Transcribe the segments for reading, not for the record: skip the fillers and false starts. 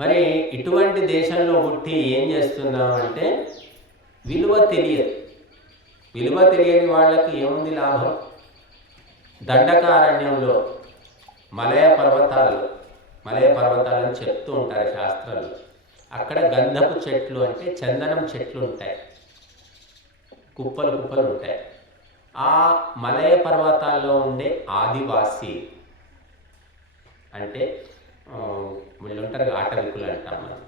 మరి ఇటువంటి దేశంలో పుట్టి ఏం చేస్తున్నామంటే విలువ తెలియదు. విలువ తెలియని వాళ్ళకి ఏముంది లాభం? దండకారణ్యంలో మలయ పర్వతాలని చెప్తూ ఉంటారు శాస్త్రాలు. అక్కడ గంధపు చెట్లు అంటే చందనం చెట్లు ఉంటాయి, కుప్పలు కుప్పలు ఉంటాయి. ఆ మలయ పర్వతాల్లో ఉండే ఆదివాసీ అంటే వీళ్ళు ఉంటారు, ఆటవికులు అంటాం మనం.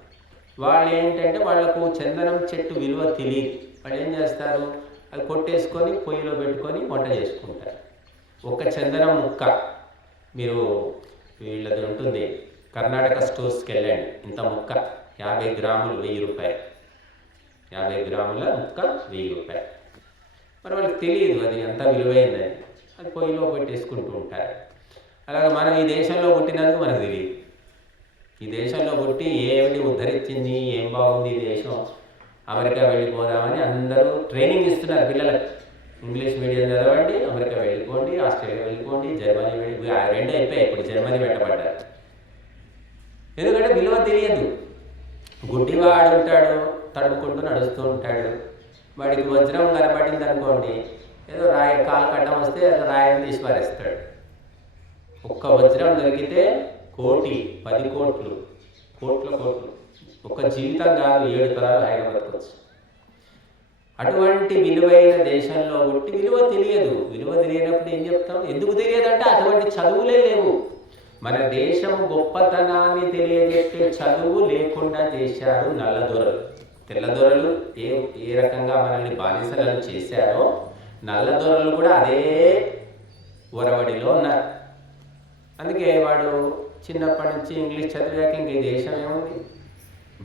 వాళ్ళు ఏంటంటే వాళ్ళకు చందనం చెట్టు విలువ తెలియదు. వాళ్ళు ఏం చేస్తారు, అది కొట్టేసుకొని పొయ్యిలో పెట్టుకొని వంట చేసుకుంటారు. ఒక చందనం ముక్క మీరు వీళ్ళది ఉంటుంది కర్ణాటక స్టోర్స్కి వెళ్ళండి, ఇంత ముక్క 50 గ్రాములు 1000 రూపాయలు, 50 గ్రాముల ముక్క 1000 రూపాయలు. మరి వాళ్ళకి తెలియదు అది ఎంత విలువైందని, అది పొయ్యిలో పెట్టేసుకుంటూ ఉంటారు. అలాగే మనం ఈ దేశంలో పుట్టినందుకు మనకు తెలియదు. ఈ దేశంలో పుట్టి ఏమిటి ఉద్ధరించింది, ఏం బాగుంది ఈ దేశం, అమెరికా వెళ్ళిపోదామని అందరూ ట్రైనింగ్ ఇస్తున్నారు పిల్లలకు. ఇంగ్లీష్ మీడియం చదవండి, అమెరికా వెళ్ళిపోండి, ఆస్ట్రేలియా వెళ్ళిపోండి, జర్మనీ వెళ్ళిపోయి, ఆ రెండు అయిపోయాయి. ఇప్పుడు జర్మనీ పెట్టబడ్డారు. ఎందుకంటే విలువ తెలియదు. గుడ్డివాడు ఉంటాడు, తడుపుకుంటూ నడుస్తూ ఉంటాడు. వాడికి వజ్రం కనబడింది అనుకోండి, ఏదో రాయి కాలు కట్టం వస్తే ఏదో రాయిని తీసి పారేస్తాడు. ఒక్క వజ్రం దొరికితే 1 కోటి 10 కోట్లు కోట్లు ఒక జీవితం కాదు 7 తరాలు హాయిగా బతకొచ్చు. అటువంటి విలువైన దేశంలో పుట్టి విలువ తెలియదు. విలువ తెలియనప్పుడు ఏం చెప్తాం? ఎందుకు తెలియదంటే అటువంటి చదువులే లేవు. మన దేశం గొప్పతనాన్ని తెలియజెప్పే చదువు లేకుండా చేశారు నల్లదొరలు. తెల్లదొరలు ఏ రకంగా మనల్ని బానిసలను చేశారో నల్లదొరలు కూడా అదే ఒరవడిలో ఉన్నారు. అందుకే వాడు చిన్నప్పటి నుంచి ఇంగ్లీష్ చదివాక ఇంక ఈ దేశం ఏముంది,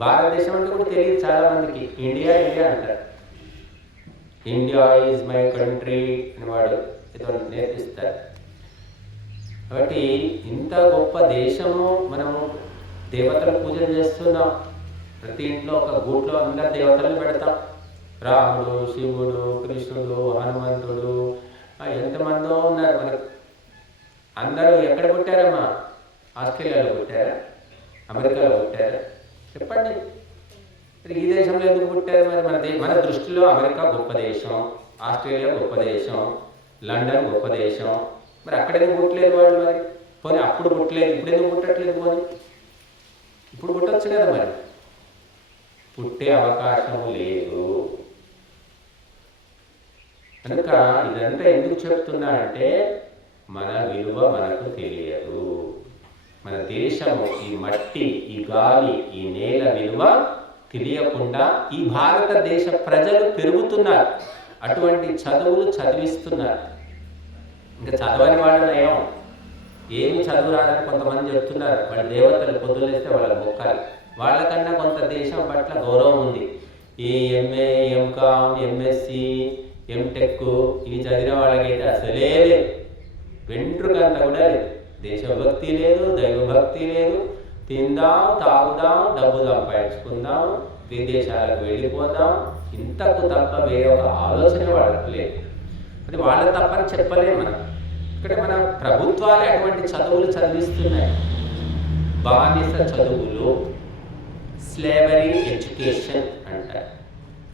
భారతదేశం అంటే కూడా తెలియదు చాలామందికి. ఇండియా అంటారు. ఇండియా ఈజ్ మై కంట్రీ అని వాడు ఏదో నేర్పిస్తారు. కాబట్టి ఇంత గొప్ప దేశము, మనము దేవతల పూజలు చేస్తున్నాం. ప్రతి ఇంట్లో ఒక గూట్లో అందరు దేవతలను పెడతాం. రాముడు, శివుడు, కృష్ణుడు, హనుమంతుడు, ఎంతమందో ఉన్నారు మనకు. అందరూ ఎక్కడ పుట్టారమ్మా? ఆస్ట్రేలియాలో పుట్టారా, అమెరికాలో పుట్టారా? చెప్పండి. ఈ దేశంలో ఎందుకు పుట్టారు? మరి మన దృష్టిలో అమెరికా గొప్ప దేశం, ఆస్ట్రేలియా గొప్ప దేశం, లండన్ గొప్ప దేశం. మరి అక్కడేందుకు పుట్టలేదు వాళ్ళు? మరి పోనీ అప్పుడు పుట్టలేదు, ఇప్పుడు ఎందుకు పుట్టట్లేదు? పోనీ ఇప్పుడు పుట్టవచ్చు కదా. మరి పుట్టే అవకాశం లేదు. కనుక ఇదంతా ఎందుకు చెప్తున్నానంటే మన విలువ మనకు తెలియదు. మన దేశము, ఈ మట్టి, ఈ గాలి, ఈ నేల విలువ తెలియకుండా ఈ భారతదేశ ప్రజలు పెరుగుతున్నారు. అటువంటి చదువులు చదివిస్తున్నారు. ఇంకా చదవని వాళ్ళనయం, ఏమి చదువు రాదని కొంతమంది చెప్తున్నారు. వాళ్ళ దేవతలు పొద్దులేస్తే వాళ్ళకి మొక్కాలి. వాళ్ళకన్నా కొంత దేశం పట్ల గౌరవం ఉంది. ఈ ఎంఏ, ఎంకామ్, ఎంఎస్సి, ఎంటెక్ ఇవి చదివిన వాళ్ళకైతే అసలే లేదు, వెంట్రుకంతా కూడా లేదు. దేశభక్తి లేదు, దైవభక్తి లేదు. తిందాం, తాగుదాం, డబ్బు సంపాదించుకుందాం, విదేశాలకు వెళ్ళిపోదాం, ఇంతకు తప్ప వేరే ఒక ఆలోచన వాళ్ళకి లేదు. అది వాళ్ళ తప్పని చెప్పలేము మనం. ఇక్కడ మన ప్రభుత్వాలే అటువంటి చదువులు చదివిస్తున్నాయి. బానిస చదువులు, స్లేవరీ ఎడ్యుకేషన్ అంటారు.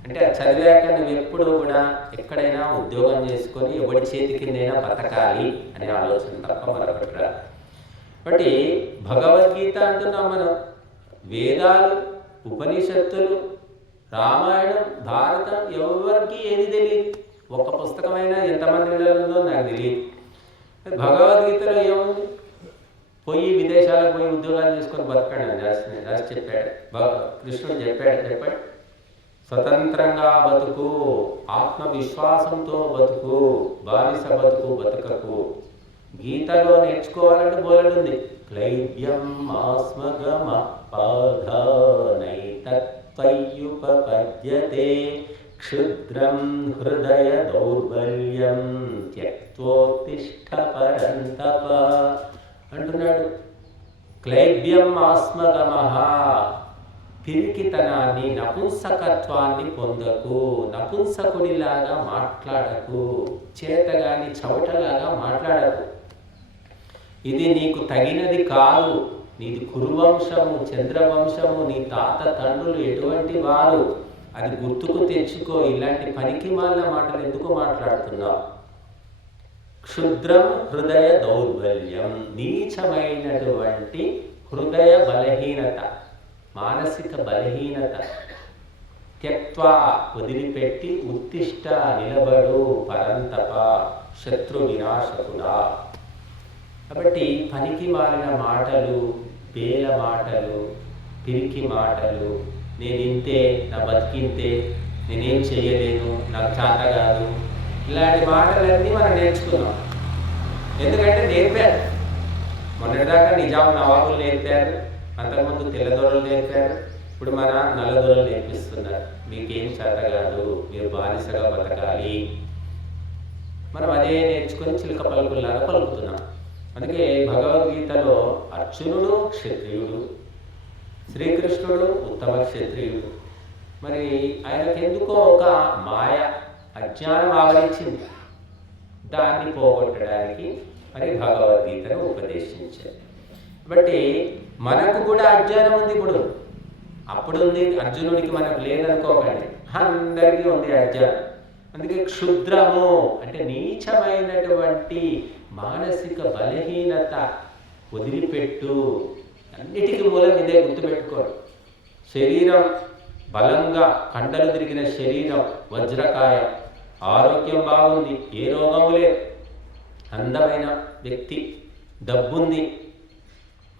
అంటే చదివాక నువ్వు ఎప్పుడు కూడా ఎక్కడైనా ఉద్యోగం చేసుకొని ఎవరి చేతి కిందైనా బతకాలి అనే ఆలోచన తప్ప మరొకటి రాదు. కాబట్టి భగవద్గీత అంటున్నాం మనం. వేదాలు, ఉపనిషత్తులు, రామాయణం, భారతం ఎవరికి ఏది తెలియదు. ఒక్క పుస్తకమైనా ఎంతమంది ఉందో నాకు తెలియదు. భగవద్గీతలో ఏముంది? పోయి విదేశాలకు పోయి ఉద్యోగాలు చేసుకొని బతకండి రాసి చెప్పాడు. కృష్ణుడు చెప్పాడు. స్వతంత్రంగా బతుకు, ఆత్మవిశ్వాసంతో బతుకు, బానిస బతుకకు. గీతలో నేర్చుకోవాలంటే బోలెడుంది. క్లైబ్యం ఆస్మగమ పాధానైతత్వయుపపద్యతే క్షుద్రం హృదయ దౌర్బల్యం త్యక్తోత్తిష్ఠ పరంతప అంటున్నాడు. క్లైబ్యం ఆస్మగమః, పిరికితనాన్ని, నపుంసకత్వాన్ని పొందకు, నపుంసకుడిలాగా మాట్లాడకు, చేతగాని చవటలాగా మాట్లాడకు. ఇది నీకు తగినది కాదు, నీది కురువంశము, చంద్రవంశము, నీ తాత తండ్రులు ఎటువంటి వారు, అది గుర్తుకు తెచ్చుకో. ఇలాంటి పనికి మాలిన మాటలు ఎందుకు మాట్లాడుతున్నావు? క్షుద్రం హృదయ దౌర్బల్యం, నీచమైనటువంటి హృదయ బలహీనత, మానసిక బలహీనత. త్యక్త్వా, వదిలిపెట్టి, ఉత్తిష్ట, నిలబడు, పరంతప, శత్రు వినాశకుడా. కాబట్టి పనికి మాలిన మాటలు, బేల మాటలు, పిరికి మాటలు, నేనింతే, నా బతికింతే, నేనేం చేయలేను, నాకు చేత కాదు, ఇలాంటి మాటలన్నీ మనం నేర్చుకున్నాం. ఎందుకంటే నేర్పారు. మొన్నటిదాకా నిజాం నవాబులు నేర్పారు, అంతకుముందు తెల్లదొరలు నేర్పారు, ఇప్పుడు మన నల్లదొరలు నేర్పిస్తున్నారు. మీకేం చేత కాదు, మీరు బానిసగా బతకాలి. మనం అదే నేర్చుకొని చిలుక పలుకుల్లాగా పలుకుతున్నాం. అందుకే భగవద్గీతలో అర్జునుడు క్షత్రియుడు, శ్రీకృష్ణుడు ఉత్తమ క్షత్రియుడు. మరి ఆయనకు ఎందుకో ఒక మాయ, అజ్ఞానం ఆవరించింది. దాన్ని పోగొట్టడానికి మరి భగవద్గీతను ఉపదేశించారు. కాబట్టి మనకు కూడా అజ్ఞానం ఉంది. ఇప్పుడు అప్పుడు ఉంది, అర్జునుడికి మనకు లేదనుకోకండి, అందరికీ ఉంది అజ్ఞానం. అందుకే క్షుద్రము అంటే నీచమైనటువంటి మానసిక బలహీనత వదిలిపెట్టు. అన్నిటికీ మూలం ఇదే, గుర్తుపెట్టుకోండి. శరీరం బలంగా, కండలు తిరిగిన శరీరం, వజ్రకాయం, ఆరోగ్యం బాగుంది, ఏ రోగము లేదు, అందమైన వ్యక్తి, డబ్బుంది,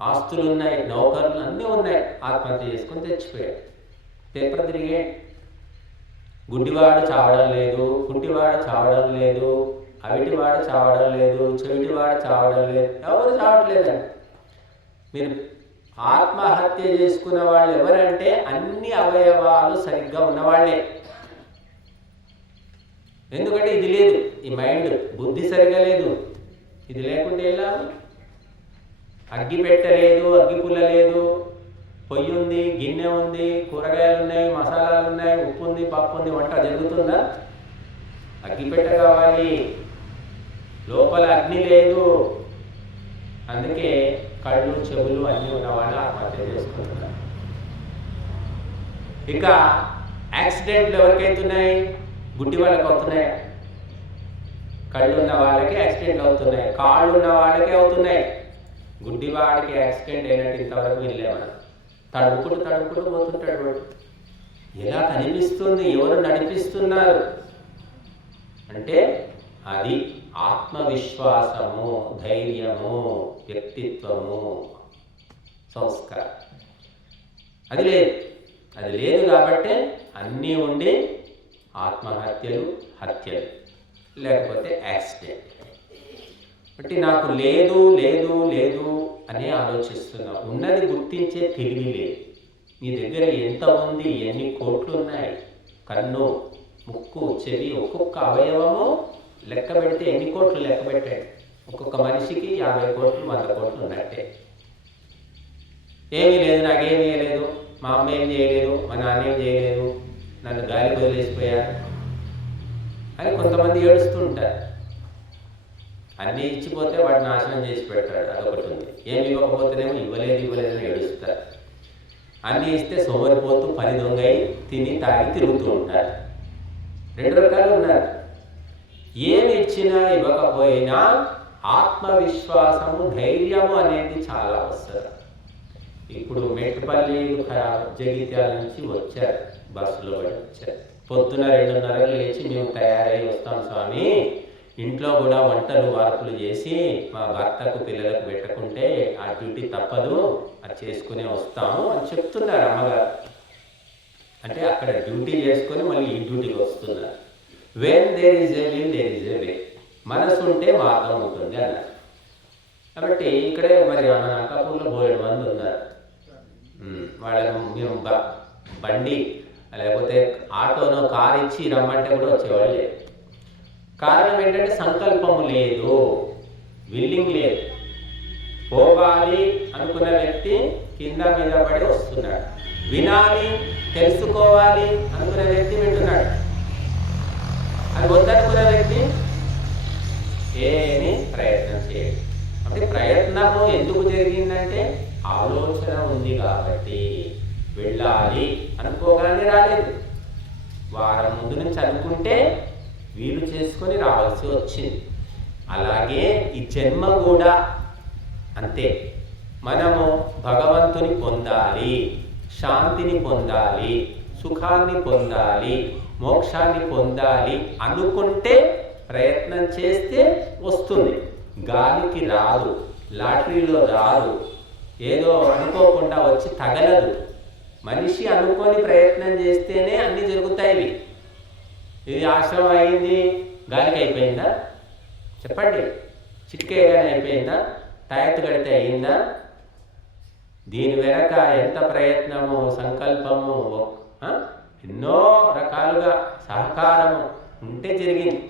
ఆస్తులు ఉన్నాయి, నౌకర్లు అన్నీ ఉన్నాయి, ఆత్మహత్య చేసుకొని తెచ్చిపోయాడు. పేపర్ తిరిగే గుడ్డివాడు చావడం లేదు, కుంటివాడు చావడం లేదు, అవిటివాడు చావడం లేదు, చెవిటివాడు చావడం లేదు, ఎవరు చావట్లేదండి. మీరు ఆత్మహత్య చేసుకున్న వాళ్ళు ఎవరంటే అన్ని అవయవాలు సరిగ్గా ఉన్నవాళ్ళే. ఎందుకంటే ఇది లేదు, ఈ మైండ్, బుద్ధి సరిగా లేదు. ఇది లేకుంటే ఎలా? అగ్గి పెట్టలేదు, అగ్గి పుల్ల లేదు, పొయ్యి ఉంది, గిన్నె ఉంది, కూరగాయలు ఉన్నాయి, మసాలాలు ఉన్నాయి, ఉప్పు ఉంది, పప్పు ఉంది, వంట జరుగుతుందా? అగ్గి పెట్ట కావాలి, లోపల అగ్ని లేదు. అందుకే కళ్ళు, చెవులు అన్నీ ఉన్నవాళ్ళు ఆత్మహత్య చేసుకుంటున్నారు. ఇక యాక్సిడెంట్లు ఎవరికైతున్నాయి? గుడ్డి వాళ్ళకి అవుతున్నాయి. కళ్ళు ఉన్న వాళ్ళకి యాక్సిడెంట్లు అవుతున్నాయి, కాళ్ళు ఉన్న వాళ్ళకి అవుతున్నాయి. గుడ్డివాడికి యాక్సిడెంట్ అయినట్టు ఇంతవరకు వెళ్ళామని తడుపుకుంటూ పోతుంటాడు వాడు. ఎలా కనిపిస్తుంది, ఎవరు నడిపిస్తున్నారు అంటే అది ఆత్మవిశ్వాసము, ధైర్యము, వ్యక్తిత్వము, సంస్కారం. అది లేదు కాబట్టి అన్నీ ఉండి ఆత్మహత్యలు, హత్యలు, లేకపోతే యాక్సిడెంట్. బట్టి నాకు లేదు లేదు లేదు అని ఆలోచిస్తున్నావు. ఉన్నది గుర్తించే తెలివి లేదు. నీ దగ్గర ఎంత ఉంది, ఎన్ని కోట్లు ఉన్నాయి, కన్ను, ముక్కు, చెవి, ఒక్కొక్క అవయవము లెక్క పెడితే ఎన్ని కోట్లు లెక్క పెట్టాడు. ఒక్కొక్క మనిషికి 50 కోట్లు 100 కోట్లు ఉన్నట్టే. ఏమీ లేదు, నాకేమీ లేదు, మా అమ్మ ఏం చేయలేదు, మా నాన్న ఏం చేయలేదు, నన్ను గాలి వదిలేసిపోయారు అని కొంతమంది ఏడుస్తూ ఉంటారు. అన్నీ ఇచ్చిపోతే వాడు నాశనం చేసి పెడతాడు, అదొకటి ఉంది. ఏమి ఇవ్వకపోతేనేమో ఇవ్వలేదని ఏడుస్తారు. అన్నీ ఇస్తే సోమరిపోతూ పని దొంగై తిని తాగి తిరుగుతూ ఉంటారు. 2 రకాలు ఉన్నారు. ఏమి ఇచ్చినా ఇవ్వకపోయినా ఆత్మవిశ్వాసము, ధైర్యము అనేది చాలా అవసరం. ఇప్పుడు మేటపల్లి, జగిత్యాల నుంచి వచ్చారు, బస్సులో పడి వచ్చారు. పొద్దున 2:30 లేచి మేము తయారై వస్తాం స్వామి, ఇంట్లో కూడా వంటలు వార్పులు చేసి మా భర్తకు పిల్లలకు పెట్టుకుంటే ఆ డ్యూటీ తప్పదు, అది చేసుకునే వస్తాము అని చెప్తున్నారు అమ్మగారు. అంటే అక్కడ డ్యూటీ చేసుకొని మళ్ళీ ఈ డ్యూటీకి వస్తున్నారు. When there is a will there is a way, మనసు ఉంటే మార్గం ఉంటుంది అన్నారు. కాబట్టి ఇక్కడే మరి అనకాపూర్లో 7 మంది ఉన్నారు. వాళ్ళను మేము బండి లేకపోతే ఆటోనో కారు ఇచ్చి రమ్మంటే కూడా వచ్చేవాళ్ళు లేదు. కారణం ఏంటంటే సంకల్పము లేదు, విల్లింగ్ లేదు. పోవాలి అనుకున్న వ్యక్తి కింద మీద పడి వస్తున్నాడు, వినాలి, తెలుసుకోవాలి అనుకునే వ్యక్తి వింటున్నాడు. అది వద్దనుకునే వ్యక్తి ఏమీ ప్రయత్నం చేయడు. అంటే ప్రయత్నము ఎందుకు జరిగిందంటే ఆలోచన ఉంది కాబట్టి వెళ్ళాలి అనుకోగానే రాలేదు. వారం ముందు నుంచి అనుకుంటే వీలు చేసుకొని రావాల్సి వచ్చింది. అలాగే ఈ జన్మ కూడా అంతే. మనము భగవంతుని పొందాలి, శాంతిని పొందాలి, సుఖాన్ని పొందాలి, మోక్షాన్ని పొందాలి అనుకుంటే ప్రయత్నం చేస్తే వస్తుంది. గాలికి రాదు, లాటరీలో రాదు, ఏదో అనుకోకుండా వచ్చి తగలదు. మనిషి అనుకొని ప్రయత్నం చేస్తేనే అన్నీ జరుగుతాయి. ఇది ఆశ్రమం అయింది, గాలికి అయిపోయిందా? చెప్పండి. చిటికేగానే అయిపోయిందా? తాయెత్తు కడితే అయిందా? దీని వెనక ఎంత ప్రయత్నము, సంకల్పము, ఎన్నో రకాలుగా సహకారము ఉంటే జరిగింది.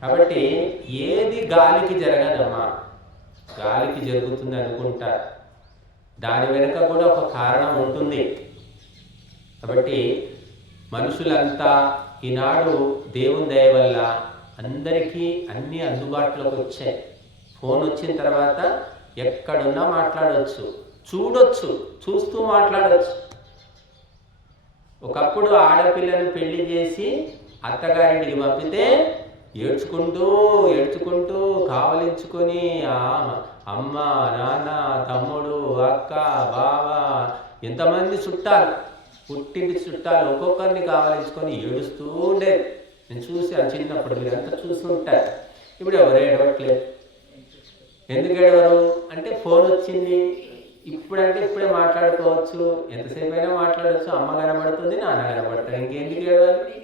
కాబట్టి ఏది గాలికి జరగదమ్మా, గాలికి జరుగుతుంది అనుకుంటారు. దాని వెనుక కూడా ఒక కారణం ఉంటుంది. కాబట్టి మనుషులంతా ఈనాడు దేవుని దయ వల్ల అందరికీ అన్నీ అందుబాటులోకి వచ్చాయి. ఫోన్ వచ్చిన తర్వాత ఎక్కడున్నా మాట్లాడవచ్చు, చూడొచ్చు, చూస్తూ మాట్లాడవచ్చు. ఒకప్పుడు ఆడపిల్లను పెళ్లి చేసి అత్తగారింటికి పంపితే ఏడ్చుకుంటూ కావలించుకొని అమ్మ, నాన్న, తమ్ముడు, అక్క, బావ, ఎంతమంది చుట్టాలు, పుట్టింటి చుట్టాలు ఒక్కొక్కరిని కావలించుకొని ఏడుస్తూ ఉండేది. నేను చూసాను చిన్నప్పుడు, మీరంతా చూస్తుంటారు. ఇప్పుడు ఎవరు ఏడవట్లేదు. ఎందుకు ఏడవరు అంటే ఫోన్ వచ్చింది. ఇప్పుడే మాట్లాడుకోవచ్చు, ఎంతసేపు అయినా మాట్లాడవచ్చు. అమ్మ కనబడుతుంది, నాన్న కనబడతాడు, ఇంకెందుకు ఏడవాలి?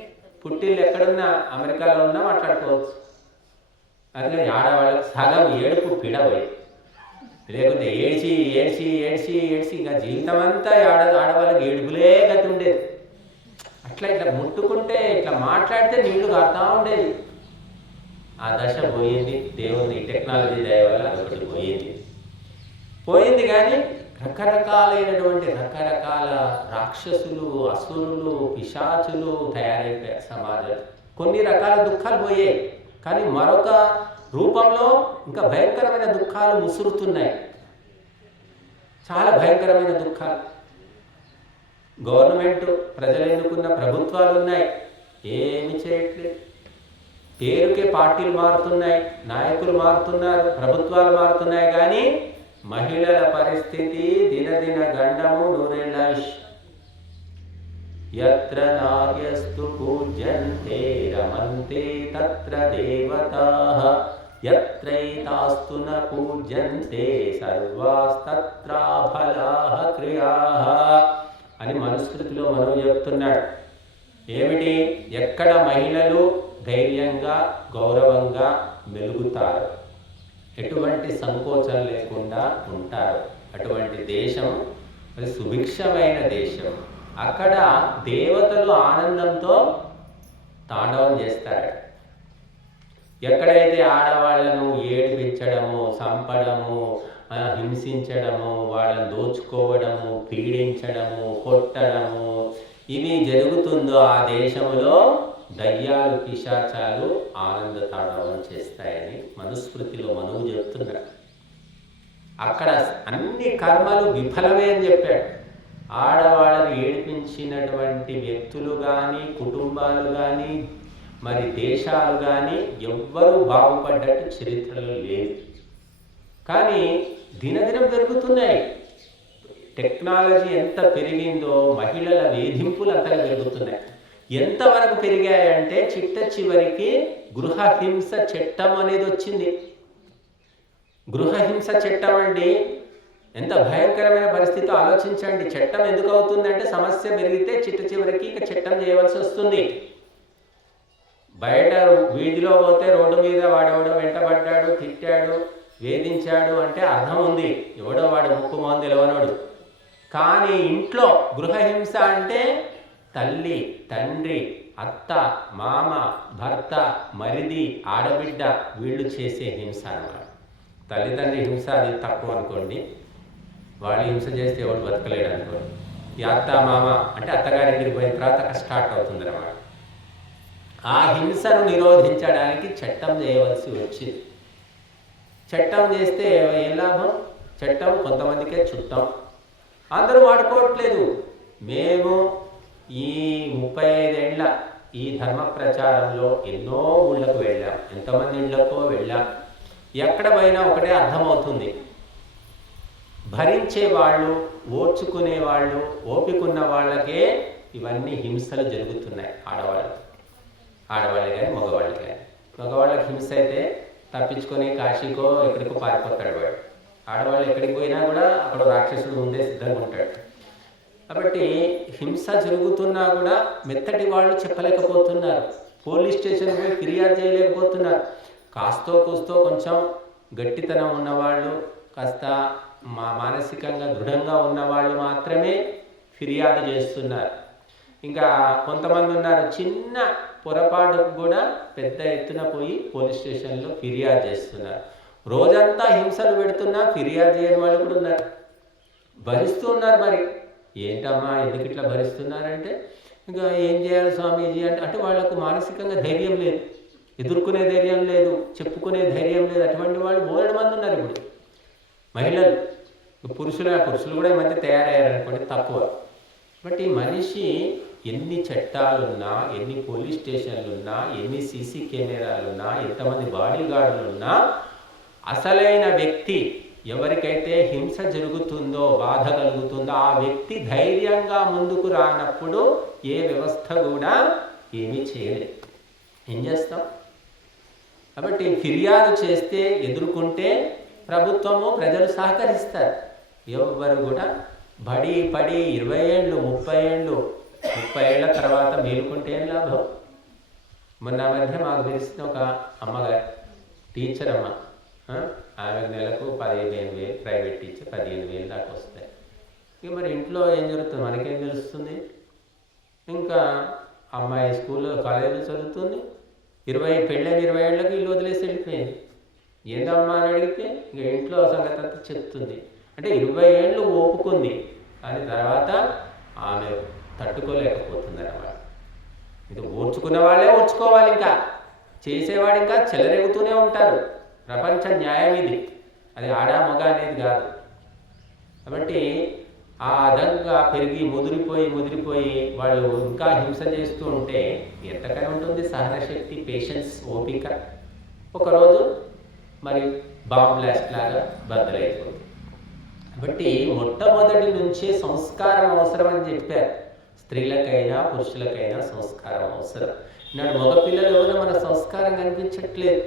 పుట్టిల్లు ఎక్కడున్నా, అమెరికాలో ఉన్నా మాట్లాడుకోవచ్చు. అట్లా ఆడవాళ్ళకి సగం ఏడుపు పిడవే, లేకుంటే ఏడ్చి ఇంకా జీవితం అంతా ఆడవాళ్ళకి ఏడుపులే గతి ఉండేది. ఇట్లా ముట్టుకుంటే, ఇట్లా మాట్లాడితే నీళ్లు కారుతా ఉండేది. ఆ దశ పోయింది. దేవుని టెక్నాలజీ దయ వల్ల అదొకటి పోయింది. కానీ రకరకాల రాక్షసులు, అసురులు, పిశాచులు తయారైపోయారు సమాజం. కొన్ని రకాల దుఃఖాలు పోయాయి, కానీ మరొక రూపంలో ఇంకా భయంకరమైన దుఃఖాలు ముసురుతున్నాయి. చాలా భయంకరమైన దుఃఖాలు. గవర్నమెంట్, ప్రజలు ఎన్నుకున్న ప్రభుత్వాలు ఉన్నాయి, ఏమి చేయట్లేదు. పేరుకే పార్టీలు మారుతున్నాయి, నాయకులు మారుతున్నారు, ప్రభుత్వాలు మారుతున్నాయి, కానీ మహిళల పరిస్థితి దినదిన గండము నూరేళ్ళాయుష్. యత్ర నార్యస్తు పూజ్యంతే రమంతే తత్ర దేవతాః యత్రైతాస్తు న పూజ్యంతే సర్వాస్తత్రాఫలాః క్రియాః అని మనుస్మృతిలో మనం చెప్తున్నాడు. ఏమిటి? ఎక్కడ మహిళలు ధైర్యంగా, గౌరవంగా మెలుగుతారు, ఎటువంటి సంకోచం లేకుండా ఉంటారు, అటువంటి దేశం అది సుభిక్షమైన దేశం. అక్కడ దేవతలు ఆనందంతో తాండవం చేస్తారు. ఎక్కడైతే ఆడవాళ్లను ఏడిపించడము, చంపడము, హింసించడము, వాళ్ళని దోచుకోవడము, పీడించడము, కొట్టడము ఇవి జరుగుతుందో ఆ దేశంలో దయ్యాలు, పిశాచాలు ఆనంద తాండవం చేస్తాయని మనుస్మృతిలో మనువు చెప్తున్నారు. అక్కడ అన్ని కర్మలు విఫలమే అని చెప్పాడు. ఆడవాళ్ళని ఏడిపించినటువంటి వ్యక్తులు కానీ, కుటుంబాలు కానీ, మరి దేశాలు కానీ ఎవ్వరూ బాగుపడ్డట్టు చరిత్రలో లేదు. కానీ దినదినం పెరుగుతున్నాయి. టెక్నాలజీ ఎంత పెరిగిందో మహిళల వేధింపులు అంతగా పెరుగుతున్నాయి. ఎంతవరకు పెరిగాయంటే చిట్ట చివరికి గృహహింస చట్టం అనేది వచ్చింది. గృహహింస చట్టం అండి, ఎంత భయంకరమైన పరిస్థితి ఆలోచించండి. చట్టం ఎందుకు అవుతుందంటే సమస్య పెరిగితే చిట్ట చివరికి ఇక చట్టం చేయవలసి వస్తుంది. బయట వీధిలో పోతే రోడ్డు మీద వాడెవడో వెంటబడ్డాడు, తిట్టాడు, వేధించాడు అంటే అర్థం ఉంది, ఎవడో వాడు ముక్కు మొహం తెలవనోడు. కానీ ఇంట్లో గృహహింస అంటే తల్లి, తండ్రి, అత్త, మామ, భర్త, మరిది, ఆడబిడ్డ వీళ్ళు చేసే హింస అన్నమాట. తల్లిదండ్రి హింస అది తక్కువ అనుకోండి, వాళ్ళు హింస చేస్తే ఎవడు బతకలేడు అనుకోండి. ఈ అత్త, మామ అంటే అత్తగారింటికి పోయిన తర్వాత స్టార్ట్ అవుతుంది అన్నమాట. ఆ హింసను నిరోధించడానికి చట్టం చేయవలసి వచ్చింది. చట్టం చేస్తే ఏం లాభం? చట్టం కొంతమందికే చుట్టం, అందరూ వాడుకోవట్లేదు. మేము ఈ 35 ఏళ్ళ ఈ ధర్మ ప్రచారంలో ఎన్నో ఊళ్ళకు వెళ్ళాం, ఎంతమంది ఇళ్ళకో వెళ్ళాం. ఎక్కడ పోయినా ఒకటే అర్థమవుతుంది, భరించే వాళ్ళు, ఓర్చుకునే వాళ్ళు, ఓపికన్న వాళ్ళకే ఇవన్నీ హింసలు జరుగుతున్నాయి. ఆడవాళ్ళు కానీ మగవాళ్ళు కానీ. మగవాళ్ళకి హింస అయితే తప్పించుకొని కాశీకో ఎక్కడికో పారిపోతాడు వాడు. ఆడవాళ్ళు ఎక్కడికి పోయినా కూడా అక్కడ రాక్షసుడు ముందే సిద్ధంగా ఉంటాడు. కాబట్టి హింస జరుగుతున్నా కూడా మెత్తటి వాళ్ళు చెప్పలేకపోతున్నారు, పోలీస్ స్టేషన్ పోయి ఫిర్యాదు చేయలేకపోతున్నారు. కాస్తో కూస్తో కొంచెం గట్టితనం ఉన్నవాళ్ళు, కాస్త మానసికంగా దృఢంగా ఉన్నవాళ్ళు మాత్రమే ఫిర్యాదు చేస్తున్నారు. ఇంకా కొంతమంది ఉన్నారు, చిన్న పొరపాటుకు కూడా పెద్ద ఎత్తున పోయి పోలీస్ స్టేషన్లో ఫిర్యాదు చేస్తున్నారు. రోజంతా హింసలు పెడుతున్నా ఫిర్యాదు చేయని వాళ్ళు కూడా ఉన్నారు, భరిస్తూ ఉన్నారు. మరి ఏంటమ్మా ఎందుకు ఇట్లా భరిస్తున్నారంటే, ఇంకా ఏం చేయాలి స్వామీజీ అంటే వాళ్ళకు మానసికంగా ధైర్యం లేదు, ఎదుర్కొనే ధైర్యం లేదు, చెప్పుకునే ధైర్యం లేదు. అటువంటి వాళ్ళు బోలెడు మంది ఉన్నారు. ఇప్పుడు మహిళలు, పురుషులు కూడా ఈ మధ్య తయారయ్యారనుకోండి, తక్కువ. బట్ ఈ మనిషి ఎన్ని చట్టాలున్నా, ఎన్ని పోలీస్ స్టేషన్లున్నా, ఎన్ని సీసీ కెమెరాలున్నా, ఎంతమంది బాడీ గార్డులున్నా, అసలైన వ్యక్తి ఎవరికైతే హింస జరుగుతుందో, బాధ కలుగుతుందో, ఆ వ్యక్తి ధైర్యంగా ముందుకు రానప్పుడు ఏ వ్యవస్థ కూడా ఏమీ చేయలేదు. ఏం చేస్తాం? కాబట్టి ఫిర్యాదు చేస్తే, ఎదుర్కొంటే ప్రభుత్వము, ప్రజలు సహకరిస్తారు. ఎవరు కూడా పడి 20 ఏళ్ళు 30 ఏళ్ళ తర్వాత మేలుకుంటే ఏం లాభం? మొన్న మధ్య మాకు తెలిసిన ఒక అమ్మగారు, టీచర్ అమ్మ, ఆమె నెలకు 15,000 ప్రైవేట్ టీచర్ 15,000 దాకా వస్తాయి. ఇక మరి ఇంట్లో ఏం జరుగుతుంది మనకేం తెలుస్తుంది? ఇంకా అమ్మాయి స్కూల్లో కాలేజీలో చదువుతుంది, 20 ఏళ్ళకి ఇల్లు వదిలేసి వెళ్ళిపోయింది. ఏందమ్మా అని అడిగితే ఇక ఇంట్లో సంగతి అంతా చెప్తుంది. అంటే 20 ఏళ్ళు ఒప్పుకుంది, కానీ తర్వాత ఆమె తట్టుకోలేకపోతుంది అన్నమాట. ఇది ఓర్చుకున్న వాళ్ళే ఓర్చుకోవాలి, ఇంకా చేసేవాడు ఇంకా చెలరేగుతూనే ఉంటారు. ప్రపంచ న్యాయం ఇది, అది ఆడా మగ అనేది కాదు. కాబట్టి ఆ అదంగా పెరిగి ముదిరిపోయి వాళ్ళు ఇంకా హింస చేస్తూ ఉంటే ఎంతకైనా ఉంటుంది సహన శక్తి, పేషెన్స్, ఓపిక. ఒకరోజు మరి బాంబ్ బ్లాస్ట్ లాగా బద్దలైపోతుంది. కాబట్టి మొట్టమొదటి నుంచే సంస్కారం అవసరం అని చెప్పారు. స్త్రీలకైనా పురుషులకైనా సంస్కారం అవసరం. నాడు మగపిల్లలు ఎవరో మన సంస్కారం కనిపించట్లేదు.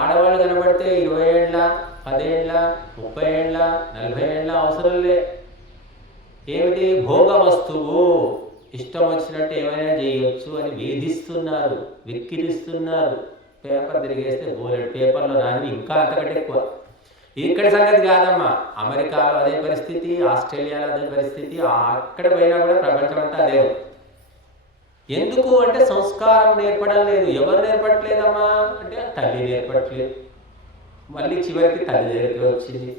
ఆడవాళ్ళు కనబడితే 20 ఏళ్ళ 10 ఏళ్ళ 30 ఏళ్ళ 40 ఏళ్ళ అవసరం లే. ఏమిటి? భోగ వస్తువు, ఇష్టం వచ్చినట్టు ఏమైనా చేయొచ్చు అని వేధిస్తున్నారు, వెక్కిరిస్తున్నారు. పేపర్ తిరిగేస్తే బోలెడు పేపర్లో రాని ఇంకా అంతకంటే ఎక్కువ. ఇక్కడి సంగతి కాదమ్మా, అమెరికాలో అదే పరిస్థితి, ఆస్ట్రేలియాలో అదే పరిస్థితి, అక్కడ పోయినా కూడా ప్రపంచం అంతా అదే. ఎందుకు అంటే సంస్కారం నేర్పడం లేదు. ఎవరు నేర్పట్లేదమ్మా అంటే తల్లి నేర్పట్లేదు. మళ్ళీ చివరికి తల్లి దగ్గరికి వచ్చింది.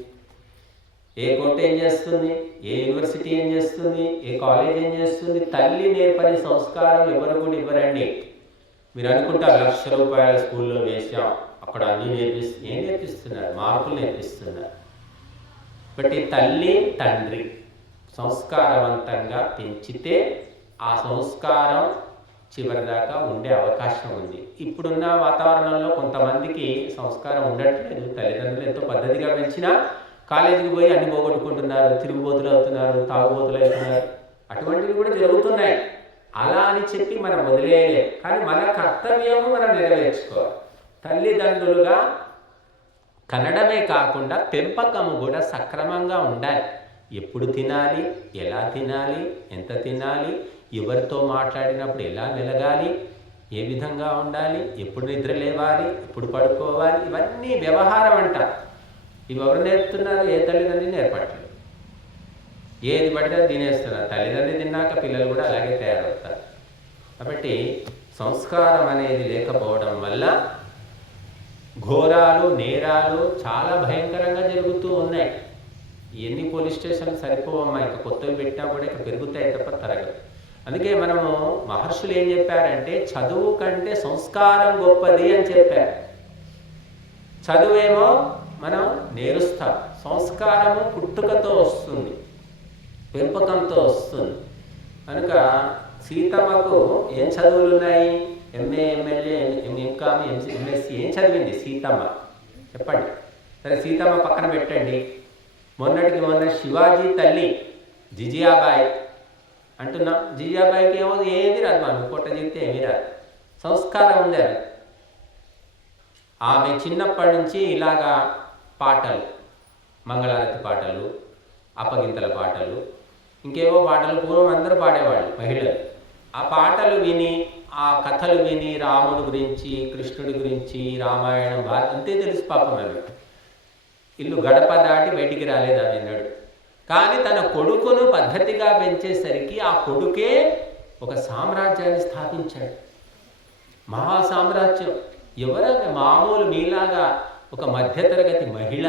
ఏ కోర్టు ఏం చేస్తుంది, ఏ యూనివర్సిటీ ఏం చేస్తుంది, ఏ కాలేజ్ ఏం చేస్తుంది? తల్లి నేర్పని సంస్కారం ఎవరు కూడా ఇవ్వరండి. మీరు అనుకుంటారు ₹1,00,000 స్కూల్లో వేసాం, అక్కడ అన్నీ ఏం నేర్పిస్తున్నారు? మార్కులు నేర్పిస్తున్నారు. బట్ ఈ తల్లి తండ్రి సంస్కారవంతంగా పెంచితే ఆ సంస్కారం చివరిదాకా ఉండే అవకాశం ఉంది. ఇప్పుడున్న వాతావరణంలో కొంతమందికి సంస్కారం ఉండట్లేదు. తల్లిదండ్రులు ఎంతో పద్ధతిగా పెంచినా కాలేజీకి పోయి అన్ని పోగొట్టుకుంటున్నారు, తిరుగుబోతులు అవుతున్నారు, తాగుబోతులు అవుతున్నారు. అటువంటివి కూడా జరుగుతున్నాయి. అలా అని చెప్పి మనం వదిలేయలే, కానీ మన కర్తవ్యము మనం నెరవేర్చుకోవాలి. తల్లిదండ్రులుగా కనడమే కాకుండా పెంపకము కూడా సక్రమంగా ఉండాలి. ఎప్పుడు తినాలి, ఎలా తినాలి, ఎంత తినాలి, ఎవరితో మాట్లాడినప్పుడు ఎలా మెలగాలి, ఏ విధంగా ఉండాలి, ఎప్పుడు నిద్ర లేవాలి, ఎప్పుడు పడుకోవాలి, ఇవన్నీ వ్యవహారం అంట. ఇవి ఎవరు నేర్పుతున్నారు? ఏ తల్లిదండ్రి నేర్పట్లేదు. ఏది పడితే తినేస్తున్నారు. తల్లిదండ్రి తిన్నాక పిల్లలు కూడా అలాగే తయారవుతారు. కాబట్టి సంస్కారం అనేది లేకపోవడం వల్ల ఘోరాలు, నేరాలు చాలా భయంకరంగా జరుగుతూ ఉన్నాయి. ఎన్ని పోలీస్ స్టేషన్లు సరిపోవమ్మా, ఇంకా కొత్తవి పెట్టినా కూడా ఇక పెరుగుతాయి తప్ప తరగదు. అందుకే మనము మహర్షులు ఏం చెప్పారంటే చదువు కంటే సంస్కారం గొప్పది అని చెప్పారు. చదువేమో మనం నేరుస్తాం, సంస్కారము పుట్టుకతో వస్తుంది, పెంపకంతో వస్తుంది. కనుక సీతమ్మకు ఏం చదువులు ఉన్నాయి? ఎంఏ, ఎమ్మెల్యే, ఎంకామ్, ఎంఎస్సి ఏం చదివింది సీతమ్మ? చెప్పండి. సరే, సీతమ్మ పక్కన పెట్టండి. మొన్నటికి మొన్న శివాజీ తల్లి జిజియాబాయి అంటున్నాం. జిజియాబాయికి ఏమో ఏది రాదు, మనం పొట్ట చెప్తే ఏమీ రాదు. సంస్కారం ఉంది అది. ఆమె చిన్నప్పటి నుంచి ఇలాగా పాటలు, మంగళారతి పాటలు, అప్పగింతల పాటలు, ఇంకేవో పాటలు పూర్వం అందరూ పాడేవాళ్ళు మహిళలు. ఆ పాటలు విని, ఆ కథలు విని, రాముడి గురించి, కృష్ణుడి గురించి, రామాయణం, భారతం అంతే తెలుసు పాపం. ఆమె ఇల్లు గడప దాటి బయటికి రాలేదు ఆమె అన్నాడు. కానీ తన కొడుకును పద్ధతిగా పెంచేసరికి ఆ కొడుకే ఒక సామ్రాజ్యాన్ని స్థాపించాడు, మహా సామ్రాజ్యం. ఎవరైనా మామూలు మీలాగా ఒక మధ్యతరగతి మహిళ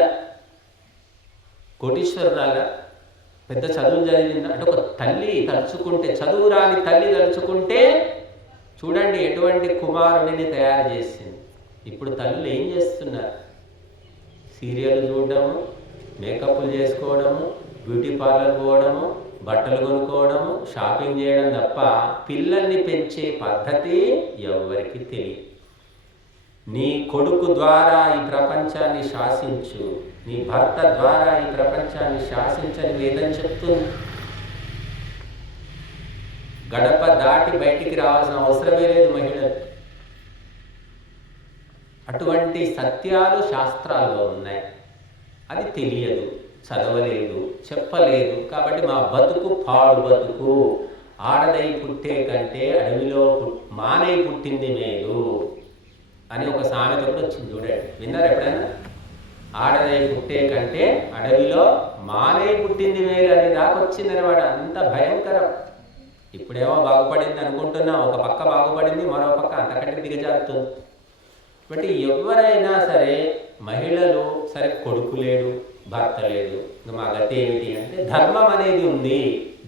కోటీశ్వరురాగా పెద్ద చదువులు చదివింది అంటే ఒక తల్లి తలుచుకుంటే, చదువు రాని తల్లి తలుచుకుంటే చూడండి ఎటువంటి కుమారుడిని తయారు చేసింది. ఇప్పుడు తల్లులు ఏం చేస్తున్నారు? సీరియల్ చూడడము, మేకప్లు చేసుకోవడము, బ్యూటీ పార్లర్ పోవడము, బట్టలు కొనుక్కోవడము, షాపింగ్ చేయడం తప్ప పిల్లల్ని పెంచే పద్ధతి ఎవరికి తెలియదు. నీ కొడుకు ద్వారా ఈ ప్రపంచాన్ని శాసించు, నీ భర్త ద్వారా ఈ ప్రపంచాన్ని శాసించని వేదం చెప్తుంది. గడప దాటి బయటికి రావాల్సిన అవసరమే లేదు మహిళలు. అటువంటి సత్యాలు శాస్త్రాల్లో ఉన్నాయి. అది తెలియదు, చదవలేదు, చెప్పలేదు. కాబట్టి మా బతుకు పాడు బతుకు. ఆడదై పుట్టే కంటే అడవిలో మానై పుట్టింది మేలు అని ఒక సామెత కూడా వచ్చింది, చూడండి. విన్నారు ఎప్పుడైనా? ఆడదై పుట్టే కంటే అడవిలో మానై పుట్టింది మేలు అని దాకొచ్చిందనమాట. అంత భయంకరం. ఇప్పుడేమో బాగుపడింది అనుకుంటున్నాం, ఒక పక్క బాగుపడింది, మరో పక్క అంతకంటే దిగజారుతుంది. బట్టి ఎవరైనా సరే, మహిళలు సరే, కొడుకు లేడు, భర్త లేడు, ఇంకా మా గతి ఏమిటి అంటే ధర్మం అనేది ఉంది,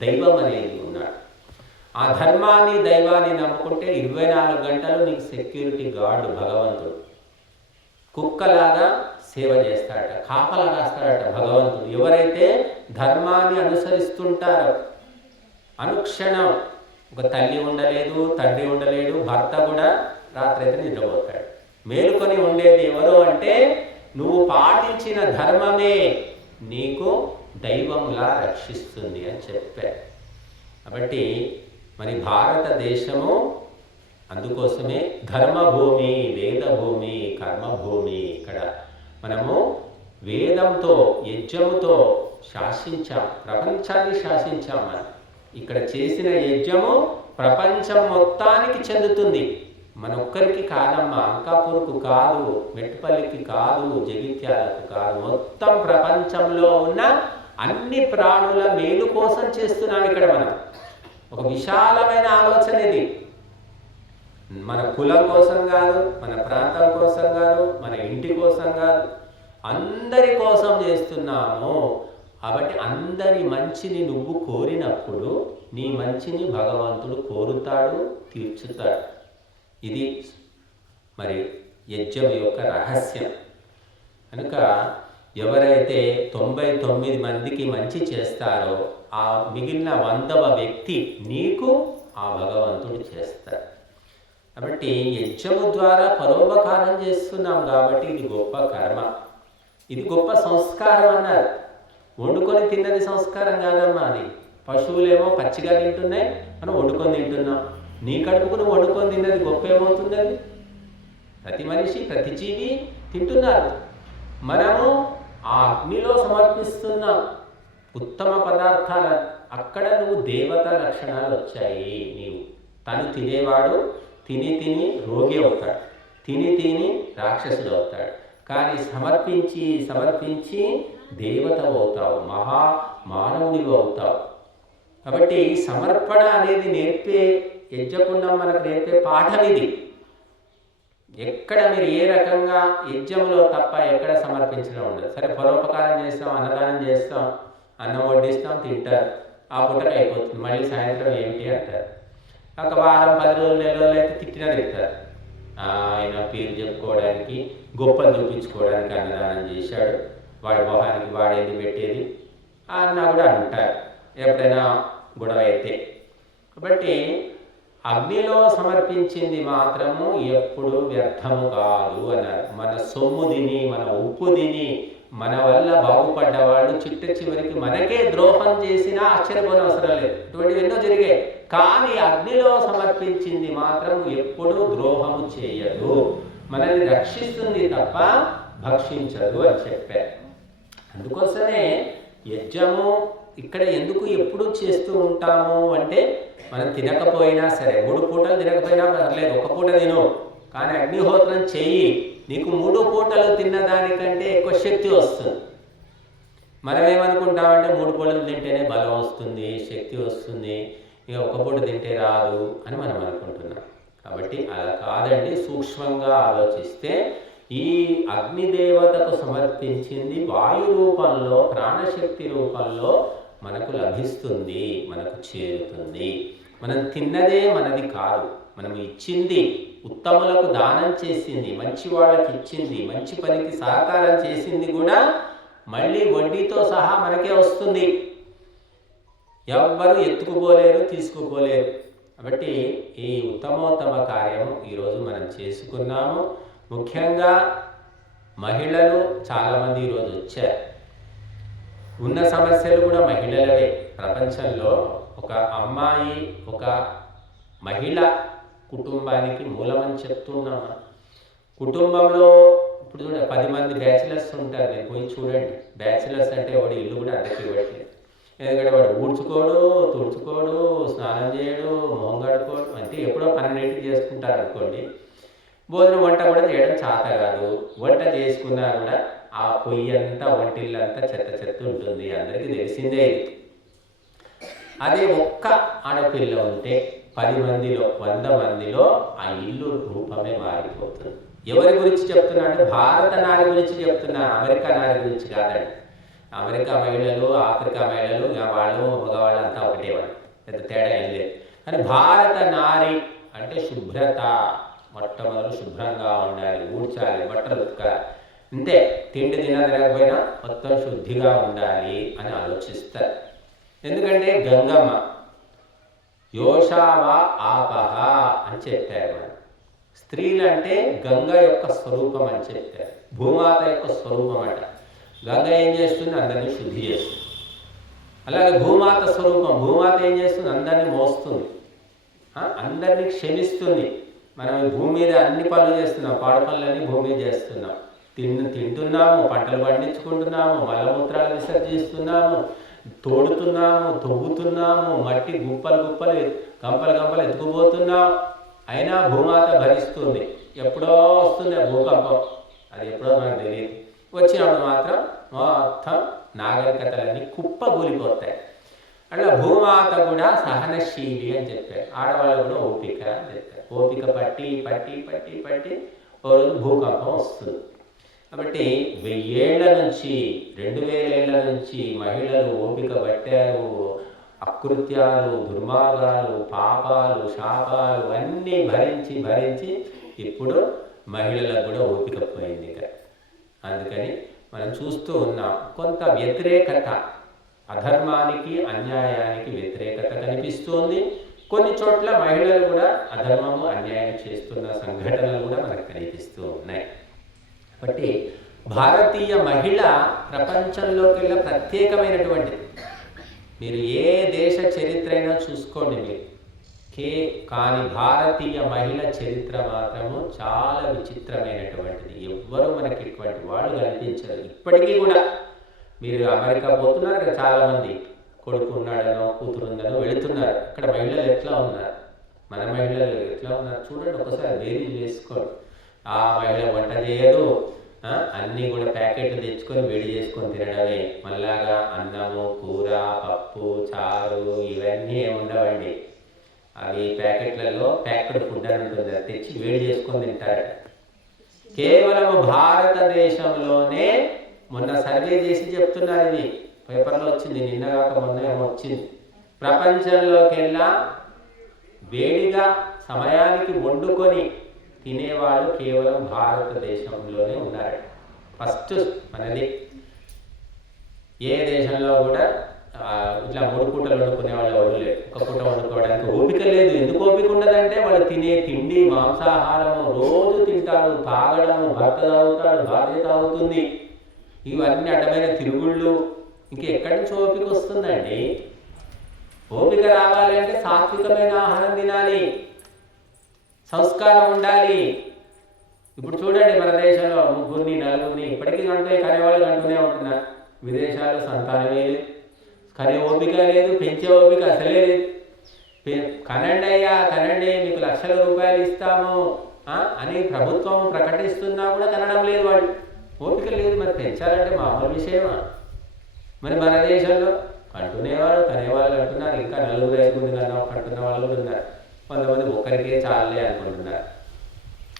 దైవం అనేది ఉన్నాడు. ఆ ధర్మాన్ని, దైవాన్ని నమ్ముకుంటే 24 గంటలు నీకు సెక్యూరిటీ గార్డు భగవంతుడు. కుక్కలాగా సేవ చేస్తాడట, కాపలా కాస్తాడట భగవంతుడు. ఎవరైతే ధర్మాన్ని అనుసరిస్తుంటారో అనుక్షణం, ఒక తల్లి ఉండలేదు, తండ్రి ఉండలేడు, భర్త కూడా రాత్రి అయితే నిద్రపోతాడు. మేలుకొని ఉండేది ఎవరు అంటే నువ్వు పాటించిన ధర్మమే నీకు దైవంలా రక్షిస్తుంది అని చెప్పారు. కాబట్టి మరి భారతదేశము అందుకోసమే ధర్మభూమి, వేదభూమి, కర్మభూమి. ఇక్కడ మనము వేదంతో, యజ్ఞముతో శాసించాం, ప్రపంచాన్ని శాసించాం. మనం ఇక్కడ చేసిన యజ్ఞము ప్రపంచం మొత్తానికి చెందుతుంది. మనొక్కరికి కాదమ్మా, అంకాపూర్కు కాదు, మెట్టుపల్లికి కాదు, జగిత్యాలకు కాదు, మొత్తం ప్రపంచంలో ఉన్న అన్ని ప్రాణుల మేలు కోసం చేస్తున్నాం ఇక్కడ మనం. ఒక విశాలమైన ఆలోచన ఇది. మన కులం కోసం కాదు, మన ప్రాంతం కోసం కాదు, మన ఇంటి కోసం కాదు, అందరి కోసం చేస్తున్నాము. కాబట్టి అందరి మంచిని నువ్వు కోరినప్పుడు నీ మంచిని భగవంతుడు కోరుతాడు, తీర్చుతాడు. ఇది మరి యజ్ఞం యొక్క రహస్యం. కనుక ఎవరైతే 99 మందికి మంచి చేస్తారో ఆ మిగిలిన 100వ వ్యక్తి నీకు ఆ భగవంతుడు చేస్తాడు. కాబట్టి యజ్ఞము ద్వారా పరోపకారం చేస్తున్నాం కాబట్టి ఇది గొప్ప కర్మ, ఇది గొప్ప సంస్కారం అన్నారు. వండుకొని తిన్నది సంస్కారం కాదమ్మా. అది పశువులేమో పచ్చిగా తింటున్నాయి, మనం వండుకొని తింటున్నాం. నీ కడుపుకు నువ్వు వండుకొని తిన్నది గొప్ప ఏమవుతుంది? అది ప్రతి మనిషి, ప్రతి జీవి తింటున్నారు. మనము ఆ అగ్నిలో సమర్పిస్తున్నాం ఉత్తమ పదార్థాలు. అక్కడ నువ్వు దేవత లక్షణాలు వచ్చాయి. నీవు తను తినేవాడు తిని తిని రోగి అవుతాడు, తిని తిని రాక్షసుడు అవుతాడు. కానీ సమర్పించి సమర్పించి దేవత అవుతావు, మహా మానవునివి అవుతావు. కాబట్టి సమర్పణ అనేది నేర్పే యజ్ఞకుండం మనకు నేర్పే పాఠం ఇది. ఎక్కడ మీరు ఏ రకంగా యజ్ఞంలో తప్ప ఎక్కడ సమర్పించడం ఉండదు. సరే, పరోపకారం చేస్తాం, అన్నదానం చేస్తాం, అన్నం వడ్డిస్తాం, తింటారు, ఆ పుట్టక అయిపోతుంది. మళ్ళీ సాయంత్రం ఏమిటి అంటారు. ఒక వారం 10 రోజులు, నెల రోజులు అయితే తిట్టినా తింటారు. ఆయన పేరు చెప్పుకోవడానికి, గొప్పలు చూపించుకోవడానికి అన్నదానం చేశాడు, వాడి మొహానికి వాడేది పెట్టేది అన్నా కూడా అంటారు ఎప్పుడైనా గొడవ అయితే. కాబట్టి అగ్నిలో సమర్పించింది మాత్రము ఎప్పుడు వ్యర్థము కాదు అన్నారు. మన సొమ్ము తిని, మన ఉప్పు తిని, మన వల్ల బాగుపడ్డ వాళ్ళు చిట్ట చివరికి మనకే ద్రోహం చేసినా ఆశ్చర్యపోని అవసరం లేదు. ఇటువంటివి ఎన్నో జరిగాయి. కానీ అగ్నిలో సమర్పించింది మాత్రం ఎప్పుడూ ద్రోహము చేయదు, మనల్ని రక్షిస్తుంది తప్ప భక్షించదు అని చెప్పారు. అందుకోసమే యజ్ఞము ఇక్కడ ఎందుకు ఎప్పుడు చేస్తూ ఉంటాము అంటే, మనం తినకపోయినా సరే, 3 పూటలు తినకపోయినా పర్లేదు, 1 పూట తిను, కానీ అగ్నిహోత్రం చెయ్యి, నీకు 3 పూటలు తిన్నదానికంటే ఎక్కువ శక్తి వస్తుంది. మనం ఏమనుకుంటామంటే 3 పూటలు తింటేనే బలం వస్తుంది, శక్తి వస్తుంది, ఇక 1 పూట తింటే రాదు అని మనం అనుకుంటున్నాం. కాబట్టి అలా కాదండి. సూక్ష్మంగా ఆలోచిస్తే ఈ అగ్నిదేవతకు సమర్పించింది వాయు రూపంలో, ప్రాణశక్తి రూపంలో మనకు లభిస్తుంది, మనకు చేరుతుంది. మనం తిన్నదే మనది కాదు, మనం ఇచ్చింది, ఉత్తములకు దానం చేసింది, మంచి వాళ్ళకి ఇచ్చింది, మంచి పనికి సహకారం చేసింది కూడా మళ్ళీ వడ్డీతో సహా మనకే వస్తుంది. ఎవ్వరూ ఎత్తుకుపోలేరు, తీసుకుపోలేరు. కాబట్టి ఈ ఉత్తమోత్తమ కార్యము ఈరోజు మనం చేసుకున్నాము. ముఖ్యంగా మహిళలు చాలామంది ఈరోజు వచ్చారు. ఉన్న సమస్యలు కూడా మహిళలవే. ప్రపంచంలో ఒక అమ్మాయి, ఒక మహిళ కుటుంబానికి మూలమని చెప్తున్నాము. కుటుంబంలో ఇప్పుడు చూడ 10 మంది బ్యాచిలర్స్ ఉంటారు, మీరు పోయి చూడండి. బ్యాచిలర్స్ అంటే వాడు ఇల్లు కూడా అద్దెకి ఇవ్వట్లేదు. ఎందుకంటే వాడు ఊడ్చుకోడు, తుడుచుకోడు, స్నానం చేయడు, మొహం కడుకోడు, అంటే ఎప్పుడో 12ంటికి చేసుకుంటారు అనుకోండి. భోజనం వంట కూడా చేయడం చేత కాదు. వంట చేసుకున్నా కూడా ఆ పొయ్యి అంతా, వంటిల్లంతా చెత్త చెత్త ఉంటుంది, అందరికీ తెలిసిందే. అదే ఒక్క ఆడపిల్ల ఉంటే 10 మందిలో, 100 మందిలో ఆ ఇల్లు రూపమే మారిపోతుంది. ఎవరి గురించి చెప్తున్నా అంటే భారత నారి గురించి చెప్తున్నా, అమెరికా నారి గురించి కాదండి. అమెరికా మహిళలు, ఆఫ్రికా మహిళలు, వాళ్ళు మగవాళ్ళు అంతా ఒకటే, వాళ్ళు పెద్ద తేడా ఏం లేదు. కానీ భారత నారి అంటే శుభ్రత, మొట్టమొదలు శుభ్రంగా ఉండాలి, ఊడ్చాలి, బట్టలు ఉతకాలి, అంతే. తిండి తినకపోయినా మొత్తం శుద్ధిగా ఉండాలి అని ఆలోచిస్తారు. ఎందుకంటే గంగమ్మ యోషావా ఆపహ అని చెప్పారు. మనం స్త్రీలు అంటే గంగ యొక్క స్వరూపం అని చెప్పారు, భూమాత యొక్క స్వరూపం అంట. గంగ ఏం చేస్తుంది? అందరినీ శుద్ధి చేస్తుంది. అలాగే భూమాత స్వరూపం, భూమాత ఏం చేస్తుంది? అందరినీ మోస్తుంది, అందరినీ క్షమిస్తుంది. మనం భూమి మీద అన్ని పనులు చేస్తున్నాం, పాడు పనులన్నీ భూమి మీద చేస్తున్నాం. తింటున్నాము, పంటలు పండించుకుంటున్నాము, మలమూత్రాలు విసర్జిస్తున్నాము, తోడుతున్నాము, తవ్వుతున్నాము, మట్టి గుప్పలు గుప్పలు, గంపలు గంపలు ఎత్తుకుపోతున్నాం. అయినా భూమాత భరిస్తుంది. ఎప్పుడో వస్తుంది భూకంపం, అది ఎప్పుడో మనకు తెలియదు. వచ్చినప్పుడు మాత్రం మొత్తం నాగరికతలన్నీ కుప్పగూలిపోతాయి. అట్లా భూమాత కూడా సహనశీలి అని చెప్పారు. ఆడవాళ్ళు కూడా ఓపిక అని చెప్పారు. ఓపిక పట్టి పట్టి పట్టి పట్టి ఓ రోజు భూకంపం వస్తుంది. కాబట్టి 1000 ఏళ్ల నుంచి, 2000 ఏళ్ల నుంచి మహిళలు ఓపిక పట్టారు. అకృత్యాలు, దుర్మార్గాలు, పాపాలు, శాపాలు అన్నీ భరించి భరించి ఇప్పుడు మహిళలకు కూడా ఓపిక పోయింది. అందుకని మనం చూస్తూ ఉన్నాం కొంత వ్యతిరేకత, అధర్మానికి, అన్యాయానికి వ్యతిరేకత కనిపిస్తోంది. కొన్ని చోట్ల మహిళలు కూడా అధర్మము, అన్యాయం చేస్తున్న సంఘటనలు కూడా మనకు కనిపిస్తూ ఉన్నాయి. కాబట్టి భారతీయ మహిళ ప్రపంచంలోకెల్లా ప్రత్యేకమైనటువంటిది. మీరు ఏ దేశ చరిత్ర అయినా చూసుకోండి మీరు, కానీ భారతీయ మహిళ చరిత్ర మాత్రము చాలా విచిత్రమైనటువంటిది. ఎవ్వరూ మనకి ఇటువంటి వాళ్ళు కనిపించరు ఇప్పటికీ కూడా. మీరు అమెరికా పోతున్నారు కదా, చాలామంది కొడుకు ఉన్నాడనో కూతురు ఉందనో వెళుతున్నారు. అక్కడ మహిళలు ఎట్లా ఉన్నారు, మన మహిళలు ఎట్లా ఉన్నారు చూడండి, ఒకసారి వేరీ చేసుకోండి. ఆ మహిళ వంట చేయదు, అన్నీ కూడా ప్యాకెట్లు తెచ్చుకొని వేడి చేసుకొని తినడమే. మళ్ళాగా అన్నము, కూర, పప్పు, చారు ఇవన్నీ ఉండవండి. అవి ప్యాకెట్లలో ప్యాక్డ్ ఫుడ్ అని ఉంటుంది, అది తెచ్చి వేడి చేసుకొని తింటారు. కేవలం భారతదేశంలోనే మొన్న సర్వే చేసి చెప్తున్నారు, ఇది పేపర్లో వచ్చింది, నిన్న కాక మొన్న వచ్చింది. ప్రపంచంలోకెల్లా వేడిగా సమయానికి వండుకొని తినేవాళ్ళు కేవలం భారతదేశంలోనే ఉన్నారు. ఫస్ట్ మనది. ఏ దేశంలో కూడా ఇట్లా 3 పూటలు వండుకునే వాళ్ళు ఎవరు లేరు. ఒక పూట వండుకోవడానికి ఓపిక లేదు. ఎందుకు ఓపిక ఉండదంటే వాళ్ళు తినే తిండి మాంసాహారము రోజు తింటారు, తాగడము, భర్త తాగుతాడు, భార్య తాగుతుంది, ఇవన్నీ అడ్డమైన తిరుగుళ్ళు. ఇంకెక్కడి నుంచి ఓపిక వస్తుందండి? ఓపిక రావాలి అంటే సాత్వికమైన ఆహారం తినాలి, సంస్కారం ఉండాలి. ఇప్పుడు చూడండి, మన దేశంలో 3 4 ఇప్పటికీ కనేవాళ్ళు అంటూనే ఉంటున్నారు. విదేశాలు సంతానమే లేదు, కనే ఓపిక లేదు, పెంచే ఓపిక అసలే లేదు. కనండి అయ్యా కనండి, మీకు లక్షల రూపాయలు ఇస్తాము అని ప్రభుత్వం ప్రకటిస్తున్నా కూడా కనడం లేదు. వాళ్ళు ఓపిక లేదు. మరి పెంచాలంటే మామూలు విషయమా? మరి మన దేశంలో కంటునేవాళ్ళు కనేవాళ్ళు అంటున్నారు. ఇంకా 4 5 కన్నా కంటున్న వాళ్ళు ఉన్నారు. కొంతమంది ఒక్కరికే చాలే అనుకుంటున్నారు.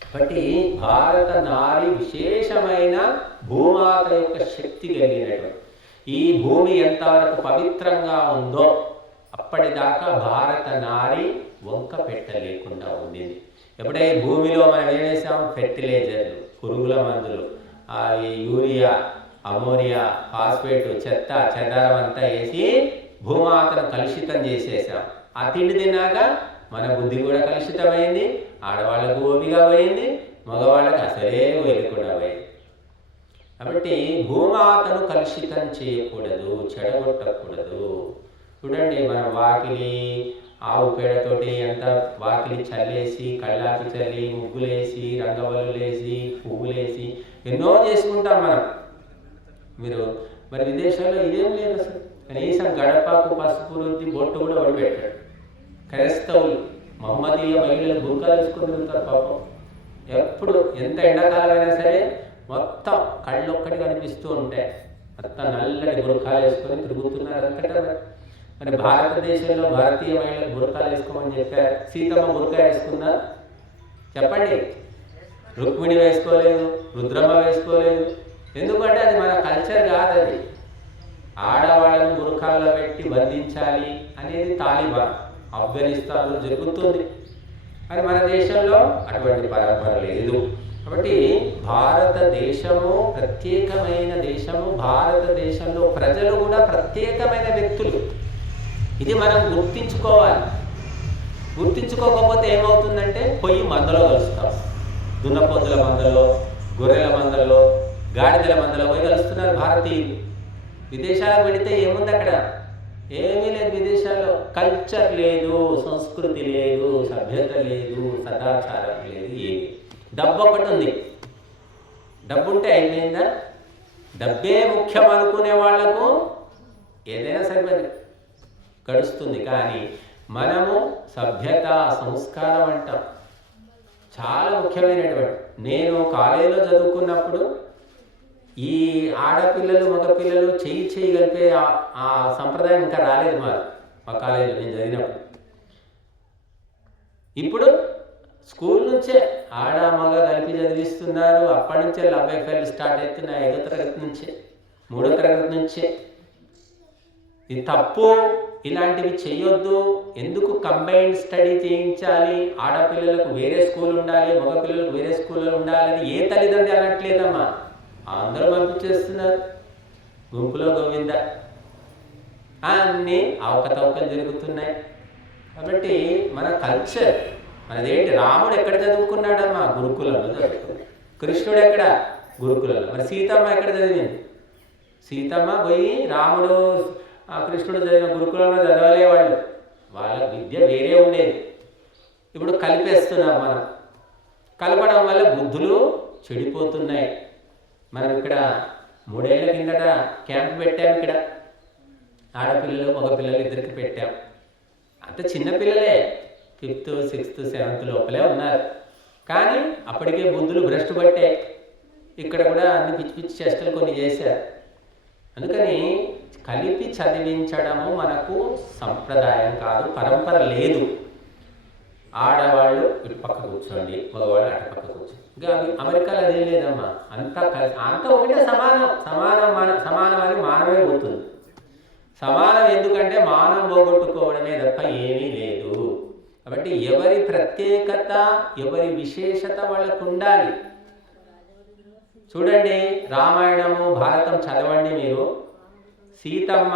కాబట్టి భారత నారి విశేషమైన భూమాత యొక్క శక్తి కలిగినటువంటి, ఈ భూమి ఎంతవరకు పవిత్రంగా ఉందో అప్పటిదాకా భారత నారి వంక పెట్టలేకుండా ఉండింది. ఎప్పుడైతే భూమిలో మనం ఏం వేసాం? ఫెర్టిలైజర్లు, పురుగుల మందులు, యూరియా, అమోనియా, ఫాస్ఫేట్, చెత్త చెదారం అంతా వేసి భూమాతను కలుషితం చేసేసాం. ఆ తిండి తిన్నాక మన బుద్ధి కూడా కలుషితమైంది, ఆడవాళ్ళకు ఓపిక పోయింది, మగవాళ్ళకి అసలే వేయకుండా పోయింది. కాబట్టి భూమాతను కలుషితం చేయకూడదు, చెడగొట్టకూడదు. చూడండి, మనం వాకిలి ఆవు పేడతోటి ఎంత వాకిలి చల్లేసి, కళ్ళాపి చల్లి, ముగ్గులేసి, రంగవల్లులేసి, పువ్వులేసి ఎన్నో చేసుకుంటాం మనం. మీరు మరి విదేశాల్లో ఇదేం లేదు అసలు. కనీసం గడపకు పసుపు రుద్ది బొట్టు కూడా వడిపెట్టాడు. క్రైస్తవులు మహమ్మదీయ మహిళలు బుర్కాలు వేసుకుని తిరుగుతారు పాపం. ఎప్పుడు ఎంత ఎండాకాలం అయినా సరే మొత్తం కళ్ళు ఒక్కటి కనిపిస్తూ ఉంటాయి. మొత్తం నల్లటి బుర్కాలు వేసుకొని తిరుగుతున్నారు అంతటా. మరి భారతదేశంలో భారతీయ మహిళలు బుర్కాలు వేసుకోమని చెప్పారు. సీతమ్మ బుర్కా వేసుకుందా చెప్పండి? రుక్మిణి వేసుకోలేదు, రుద్రమ్మ వేసుకోలేదు. ఎందుకంటే అది మన కల్చర్ కాదు. అది ఆడవాళ్ళను బుర్కాల్లో పెట్టి బంధించాలి అనేది తాలిబాన్ ఆఫ్ఘనిస్తాన్లో జరుగుతుంది. మరి మన దేశంలో అటువంటి పరంపర లేదు. కాబట్టి భారతదేశము ప్రత్యేకమైన దేశము. భారతదేశంలో ప్రజలు కూడా ప్రత్యేకమైన వ్యక్తులు. ఇది మనం గుర్తించుకోవాలి. గుర్తించుకోకపోతే ఏమవుతుందంటే పొయ్యి మందలో కలుస్తాం. దున్నపోతుల మందలో, గొర్రెల మందలో, గాడిదల మందలో పోయి కలుస్తున్నారు భారతీయులు. విదేశాలకు వెళితే ఏముంది అక్కడ? ఏమీ లేదు. విదేశాల్లో కల్చర్ లేదు, సంస్కృతి లేదు, సభ్యత లేదు, సదాచారం లేదు, ఏమి. డబ్బు ఒకటి ఉంది. డబ్బు ఉంటే అయిపోయిందా? డబ్బే ముఖ్యం అనుకునే వాళ్లకు ఏదైనా సరిపోయి గడుస్తుంది. కానీ మనము సభ్యత, సంస్కారం అంటాం, చాలా ముఖ్యమైనటువంటి. నేను కాలేజీలో చదువుకున్నప్పుడు ఈ ఆడపిల్లలు మగపిల్లలు చేయి కలిపే ఆ సంప్రదాయం ఇంకా రాలేదు మా కాలేజీలో నేను చదివినప్పుడు. ఇప్పుడు స్కూల్ నుంచే ఆడ మగ కలిపి చదివిస్తున్నారు. అప్పటి నుంచే లవ్ అఫైర్లు స్టార్ట్ అవుతున్నాయి. 5వ తరగతి నుంచే, 3వ తరగతి నుంచే. ఇది తప్పు. ఇలాంటివి చేయొద్దు. ఎందుకు కంబైన్డ్ స్టడీ చేయించాలి? ఆడపిల్లలకు వేరే స్కూల్ ఉండాలి, మగపిల్లలకు వేరే స్కూల్లో ఉండాలని ఏ తల్లిదండ్రి అనట్లేదమ్మా. అందరూ పంపించేస్తున్నారు. గుంపులో గోవింద అన్నీ అవకతవకలు జరుగుతున్నాయి. కాబట్టి మన కల్చర్ మనదేంటి? రాముడు ఎక్కడ చదువుకున్నాడమ్మా? గురుకులంలో చదువుకున్నాడు. కృష్ణుడు ఎక్కడ? గురుకులంలో. మరి సీతమ్మ ఎక్కడ చదివింది? సీతమ్మ పోయి రాముడు కృష్ణుడు చదివిన గురుకులంలో చదవలే వాళ్ళు. వాళ్ళ విద్య వేరే ఉండేది. ఇప్పుడు కలిపేస్తున్నాం మనం. కలపడం వల్ల బుద్ధులు చెడిపోతున్నాయి. మనం ఇక్కడ 3 ఏళ్ల కిందట క్యాంప్ పెట్టాం. ఇక్కడ ఆడపిల్లలు మగపిల్లలు ఇద్దరికి పెట్టాం. అంత చిన్నపిల్లలే, 5th 6th 7th లోపలే ఉన్నారు. కానీ అప్పటికే బుద్ధులు భ్రష్టు పట్టే. ఇక్కడ కూడా అన్ని పిచ్చి పిచ్చి చేష్టలు కొన్ని చేశారు. అందుకని కలిపి చదివించడము మనకు సంప్రదాయం కాదు, పరంపర లేదు. ఆడవాళ్ళు ఇటు పక్క కూర్చోండి, మగవాళ్ళు అటు పక్క కూర్చోండి. ఇంకా అమెరికాలో అదేం లేదమ్మా. అంతా ఒకటే సమానం అని మానవే పోతుంది. సమానం ఎందుకంటే మానం పోగొట్టుకోవడమే తప్ప ఏమీ లేదు. కాబట్టి ఎవరి ప్రత్యేకత, ఎవరి విశేషత వాళ్ళకు ఉండాలి. చూడండి, రామాయణము భారతం చదవండి మీరు. సీతమ్మ,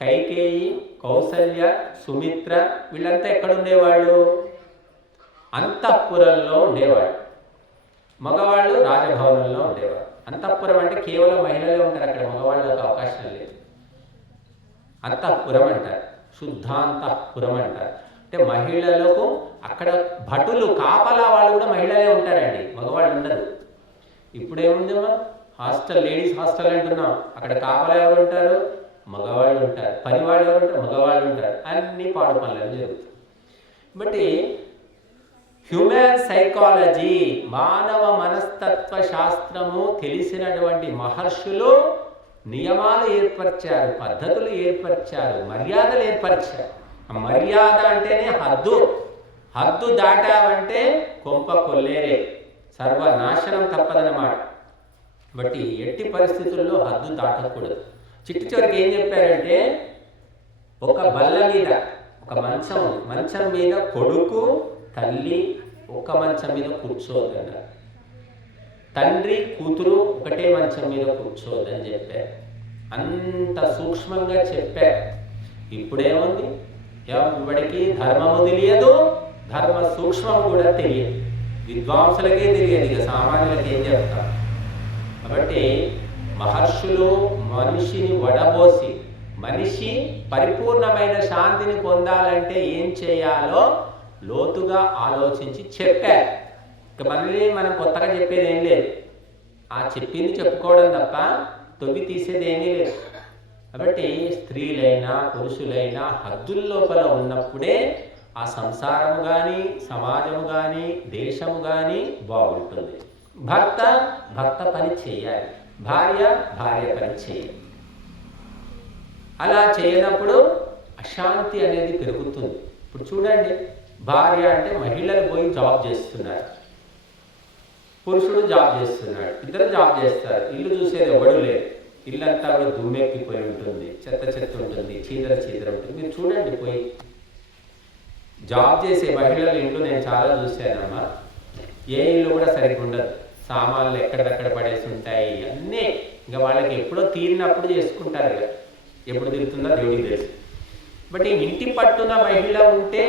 కైకేయి, కౌసల్య, సుమిత్ర వీళ్ళంతా ఎక్కడ ఉండేవాళ్ళు? అంతఃపురంలో ఉండేవాళ్ళు. మగవాళ్ళు రాజభవనంలో ఉండేవాళ్ళు. అంతఃపురం అంటే కేవలం మహిళలే ఉంటారు అక్కడ, మగవాళ్ళకి అవకాశం లేదు. అంతఃపురం అంటారు, శుద్ధాంతఃపురం అంటారు. అంటే మహిళలకు అక్కడ భటులు, కాపలా వాళ్ళు కూడా మహిళలే ఉంటారండి, మగవాళ్ళు ఉండరు. ఇప్పుడేముందమ్మా, హాస్టల్, లేడీస్ హాస్టల్ అంటున్నాం. అక్కడ కాపలా ఎవరు ఉంటారు? మగవాళ్ళు ఉంటారు. పని వాళ్ళు ఎవరు ఉంటారు? మగవాళ్ళు ఉంటారు. అన్ని పాడు పనులు జరుగుతాయి. బట్టి హ్యూమన్ సైకాలజీ, మానవ మనస్తత్వ శాస్త్రము తెలిసినటువంటి మహర్షులు నియమాలు ఏర్పరిచారు, పద్ధతులు ఏర్పరిచారు, మర్యాదలు ఏర్పరిచారు. మర్యాద అంటేనే హద్దు. హద్దు దాటావంటే కొంప కొల్లేరే, సర్వనాశనం తప్పదన్నమాట. బట్టి ఎట్టి పరిస్థితుల్లో హద్దు దాటకూడదు. చిట్టు చివరికి ఏం చెప్పారంటే, ఒక బల్ల మీద, ఒక మంచం మీద కొడుకు, తల్లి ఒక మంచం మీద కూర్చోవద్దన్నారు. తండ్రి, కూతురు ఒకటే మంచం మీద కూర్చోవద్దని చెప్పారు. అంత సూక్ష్మంగా చెప్పారు. ఇప్పుడేముంది, ఎవరికి ధర్మము తెలియదు, ధర్మ సూక్ష్మం కూడా తెలియదు. విద్వాంసులకే తెలియదు, ఇక సామాన్యులకి ఏం చెప్తారు. కాబట్టి మహర్షులు మనిషిని వడబోసి, మనిషి పరిపూర్ణమైన శాంతిని పొందాలంటే ఏం చేయాలో లోతుగా ఆలోచించి చెప్పారు. ఇక మళ్ళీ మనం కొత్తగా చెప్పేది ఏం లేదు, ఆ చెప్పింది చెప్పుకోవడం తప్ప తొవ్వి తీసేది ఏమీ లేదు. కాబట్టి స్త్రీలైనా పురుషులైనా హద్దుల లోపల ఉన్నప్పుడే ఆ సంసారము కానీ, సమాజము కానీ, దేశము కానీ బాగుంటుంది. భర్త పని చేయాలి, భార్య పని చేయాలి. అలా చేయనప్పుడు అశాంతి అనేది పెరుగుతుంది. ఇప్పుడు చూడండి, భార్య అంటే మహిళలు పోయి జాబ్ చేస్తున్నారు, పురుషుడు జాబ్ చేస్తున్నాడు, ఇద్దరు జాబ్ చేస్తారు. ఇల్లు చూసేది ఎవడు లేదు, ఇల్లంతా కూడా దుమ్మెక్కిపోయి ఉంటుంది, చెత్త ఉంటుంది, చీదర ఉంటుంది. మీరు చూడండి, పోయి జాబ్ చేసే మహిళల ఇంట్లో నేను చాలా చూశానమ్మా. ఏ ఇల్లు కూడా సరిగ్గా ఉండదు, సామాన్లు ఎక్కడెక్కడ పడేసి ఉంటాయి అన్నీ. ఇంకా వాళ్ళకి ఎప్పుడో తీరినప్పుడు చేసుకుంటారు కదా, ఎప్పుడు తిరుగుతుందో దేవుడికి తెలుసు. బట్ ఈ ఇంటి పట్టున మహిళ ఉంటే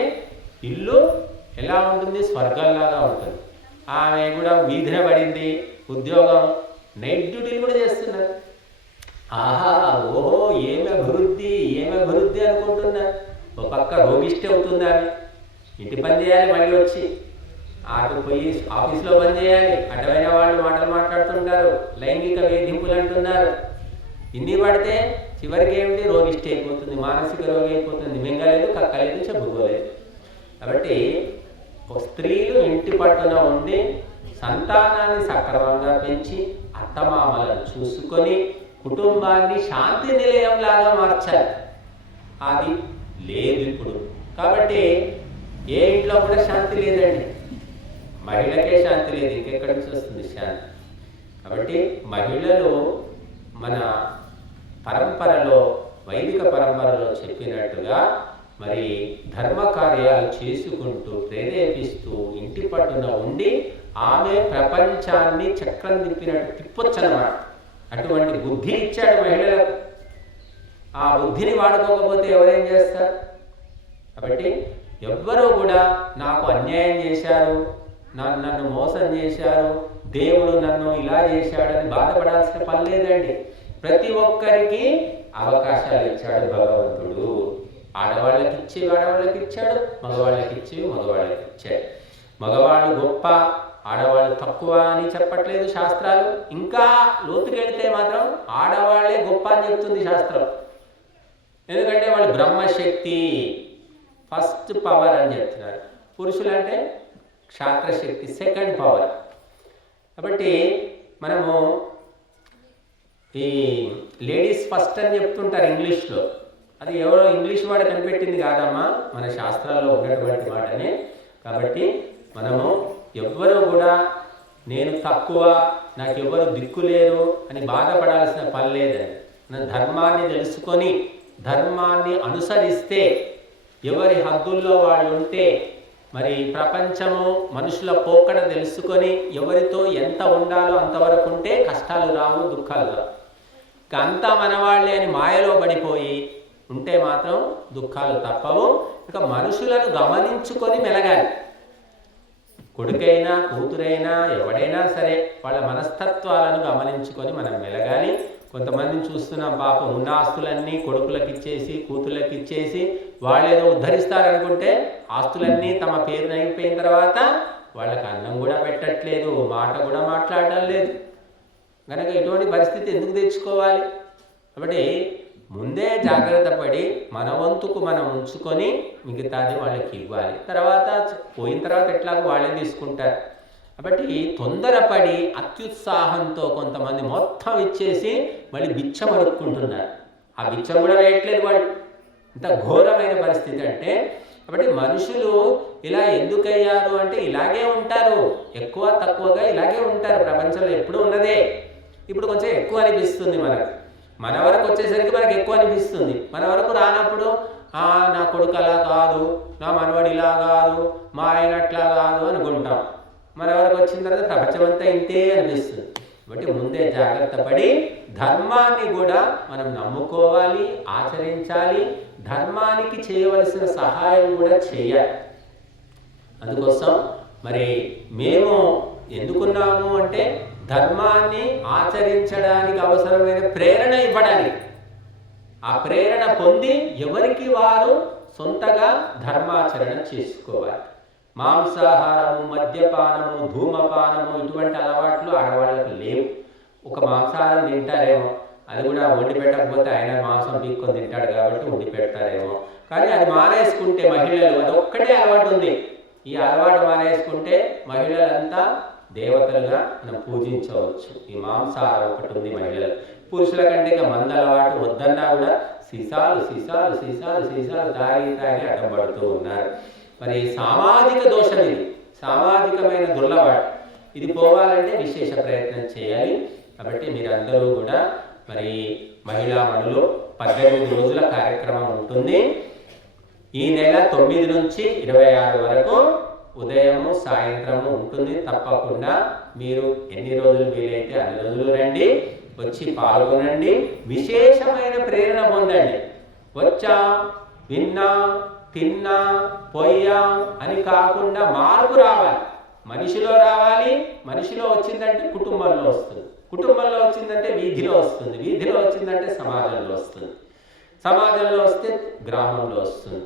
ఇల్లు ఎలా ఉంటుంది? స్వర్గంలాగా ఉంటుంది. ఆమె కూడా వీధిన పడింది, ఉద్యోగం, నైట్ డ్యూటీలు కూడా చేస్తున్నారు. ఆహా, ఓహో, ఏమి అభివృద్ధి అనుకుంటున్నారు. ఒక పక్క రోగిష్టి అవుతుంది ఆమె, ఇంటి పని చేయాలి, మళ్ళీ వచ్చి అటు పోయి ఆఫీస్లో పని చేయాలి, అడ్డమైన వాళ్ళు మాటలు మాట్లాడుతుంటారు, లైంగిక వేధింపులు అంటున్నారు. ఇన్ని పడితే చివరికి ఏమిటి? రోగిష్టి అయిపోతుంది, మానసిక రోగి అయిపోతుంది, మింగలేదు, కక్కలేదు, చెప్పుకోలేదు. కాబట్టి స్త్రీలు ఇంటి పట్టున ఉండి సంతానాన్ని సక్రమంగా పెంచి అత్తమామలను చూసుకొని కుటుంబాన్ని శాంతి నిలయంలాగా మార్చాలి. అది లేదు ఇప్పుడు. కాబట్టి ఏ ఇంట్లో కూడా శాంతి లేదండి, మహిళకే శాంతి లేదు, ఇంకెక్కడి నుంచి వస్తుంది శాంతి? కాబట్టి మహిళలు మన పరంపరలో, వైదిక పరంపరలో చెప్పినట్టుగా మరి ధర్మ కార్యాలు చేసుకుంటూ ప్రేరేపిస్తూ ఇంటి పట్టున ఉండి ఆమె ప్రపంచాన్ని చక్రం తిప్పినట్టు తిప్పొచ్చనమాట. అటువంటి బుద్ధి ఇచ్చాడు మహిళలకు. ఆ బుద్ధిని వాడుకోకపోతే ఎవరేం చేస్తారు? కాబట్టి ఎవ్వరూ కూడా నాకు అన్యాయం చేశారు, నన్ను మోసం చేశారు, దేవుడు నన్ను ఇలా చేశాడని బాధపడాల్సిన పని లేదండి. ప్రతి ఒక్కరికి అవకాశాలు ఇచ్చాడు భగవంతుడు. ఆడవాళ్ళకి ఇచ్చాడు, మగవాళ్ళకి ఇచ్చాడు. మగవాళ్ళు గొప్ప, ఆడవాళ్ళు తక్కువ అని చెప్పట్లేదు శాస్త్రాలు. ఇంకా లోతుకెళ్తే మాత్రం ఆడవాళ్లే గొప్ప అని చెప్తుంది శాస్త్రం. ఎందుకంటే వాళ్ళు బ్రహ్మశక్తి, ఫస్ట్ పవర్ అని చెప్తున్నారు. పురుషులు అంటే క్షాత్రశక్తి, సెకండ్ పవర్. కాబట్టి మనము ఈ లేడీస్ ఫస్ట్ అని చెప్తుంటారు ఇంగ్లీష్లో. అది ఎవరో ఇంగ్లీష్ వాడు కనిపెట్టింది కాదమ్మా, మన శాస్త్రాల్లో ఉన్నటువంటి మాటనే. కాబట్టి మనము ఎవ్వరూ కూడా నేను తక్కువ, నాకు ఎవరు దిక్కు లేరు అని బాధపడాల్సిన పని లేదని మన ధర్మాన్ని తెలుసుకొని ధర్మాన్ని అనుసరిస్తే, ఎవరి హద్దుల్లో వాళ్ళు ఉంటే, మరి ప్రపంచము మనుషుల పోకడ తెలుసుకొని ఎవరితో ఎంత ఉండాలో అంతవరకు ఉంటే కష్టాలు రావు, దుఃఖాలు రావు. అంతా మనవాళ్ళే అని మాయలో పడిపోయి ఉంటే మాత్రం దుఃఖాలు తప్పవు. ఇక మనుషులను గమనించుకొని మెలగాలి. కొడుకైనా కూతురైనా ఎవడైనా సరే వాళ్ళ మనస్తత్వాలను గమనించుకొని మనం మెలగాలి. కొంతమందిని చూస్తున్నాం, పాపం ఉన్న ఆస్తులన్నీ కొడుకులకు ఇచ్చేసి కూతుళ్ళకి ఇచ్చేసి వాళ్ళేదో ఉద్ధరిస్తారనుకుంటే ఆస్తులన్నీ తమ పేరున అయిపోయిన తర్వాత వాళ్ళకి అన్నం కూడా పెట్టట్లేదు, మాట కూడా మాట్లాడడం లేదు. కనుక ఇటువంటి పరిస్థితి ఎందుకు తెచ్చుకోవాలి? కాబట్టి ముందే జాగ్రత్త పడి మన వంతుకు మనం ఉంచుకొని మిగతాది వాళ్ళకి ఇవ్వాలి. తర్వాత పోయిన తర్వాత ఎట్లాగో వాళ్ళే తీసుకుంటారు. కాబట్టి తొందరపడి అత్యుత్సాహంతో కొంతమంది మొత్తం ఇచ్చేసి మళ్ళీ బిచ్చం అడుక్కుంటున్నారు. ఆ బిచ్చం కూడా వేయట్లేదు వాళ్ళు. ఇంత ఘోరమైన పరిస్థితి అంటే. కాబట్టి మనుషులు ఇలా ఎందుకయ్యారు అంటే ఇలాగే ఉంటారు, ఎక్కువ తక్కువగా ఇలాగే ఉంటారు. ప్రపంచంలో ఎప్పుడూ ఉన్నదే. ఇప్పుడు కొంచెం ఎక్కువ అనిపిస్తుంది మనకు. మన వరకు వచ్చేసరికి మనకు ఎక్కువ అనిపిస్తుంది. మన వరకు రానప్పుడు నా కొడుకు అలా కాదు, నా మనవడు ఇలా కాదు, మా ఆయన అట్లా కాదు అనుకుంటాం. మన వరకు వచ్చిన తర్వాత ప్రపంచమంతా ఇంతే అనిపిస్తుంది. కాబట్టి ముందే జాగ్రత్త పడి ధర్మాన్ని కూడా మనం నమ్ముకోవాలి, ఆచరించాలి. ధర్మానికి చేయవలసిన సహాయం కూడా చేయాలి. అందుకోసం మరి మేము ఎందుకున్నాము అంటే ధర్మాన్ని ఆచరించడానికి అవసరమైన ప్రేరణ ఇవ్వడానికి. ఆ ప్రేరణ పొంది ఎవరికి వారు సొంతగా ధర్మాచరణ చేసుకోవాలి. మాంసాహారము, మద్యపానము, ధూమపానము ఇటువంటి అలవాట్లు ఆడవాళ్ళకు లేవు. ఒక మాంసాహారం తింటారేమో, అది కూడా వండి పెట్టకపోతే ఆయన మాంసం పీక్కొని తింటాడు కాబట్టి వండి పెడతారేమో. కానీ అది మానేసుకుంటే మహిళలు అదొక్కటే అలవాటు ఉంది. ఈ అలవాటు మానేసుకుంటే మహిళలంతా దేవతలుగా మనం పూజించవచ్చు. ఈ మాంసాహారం ఒకటి ఉంది మహిళలు. పురుషుల కంటే ఇక మంద అలవాటు వద్దన్నా కూడా సీసాలు సీసాలు సీసాలు సీసాలు తాగి తాగి అడ్డం పడుతూ ఉన్నారు. మరి సామాజిక దోషం ఇది, సామాజికమైన దుర్లవాటు. ఇది పోవాలంటే విశేష ప్రయత్నం చేయాలి. కాబట్టి మీరందరూ కూడా మరి మహిళా మనులు 18 రోజుల కార్యక్రమం ఉంటుంది. ఈ నెల 9 నుంచి 26 వరకు ఉదయము సాయంత్రము ఉంటుంది. తప్పకుండా మీరు ఎన్ని రోజులు వీలైతే అన్ని రోజులు రండి, వచ్చి పాల్గొనండి, విశేషమైన ప్రేరణ పొందండి. వచ్చా, విన్నా, తిన్నా, పోయాం అని కాకుండా మార్పు రావాలి. మనిషిలో రావాలి. మనిషిలో వచ్చిందంటే కుటుంబంలో వస్తుంది, కుటుంబంలో వచ్చిందంటే వీధిలో వస్తుంది, వీధిలో వచ్చిందంటే సమాజంలో వస్తుంది, సమాజంలో వస్తే గ్రామంలో వస్తుంది.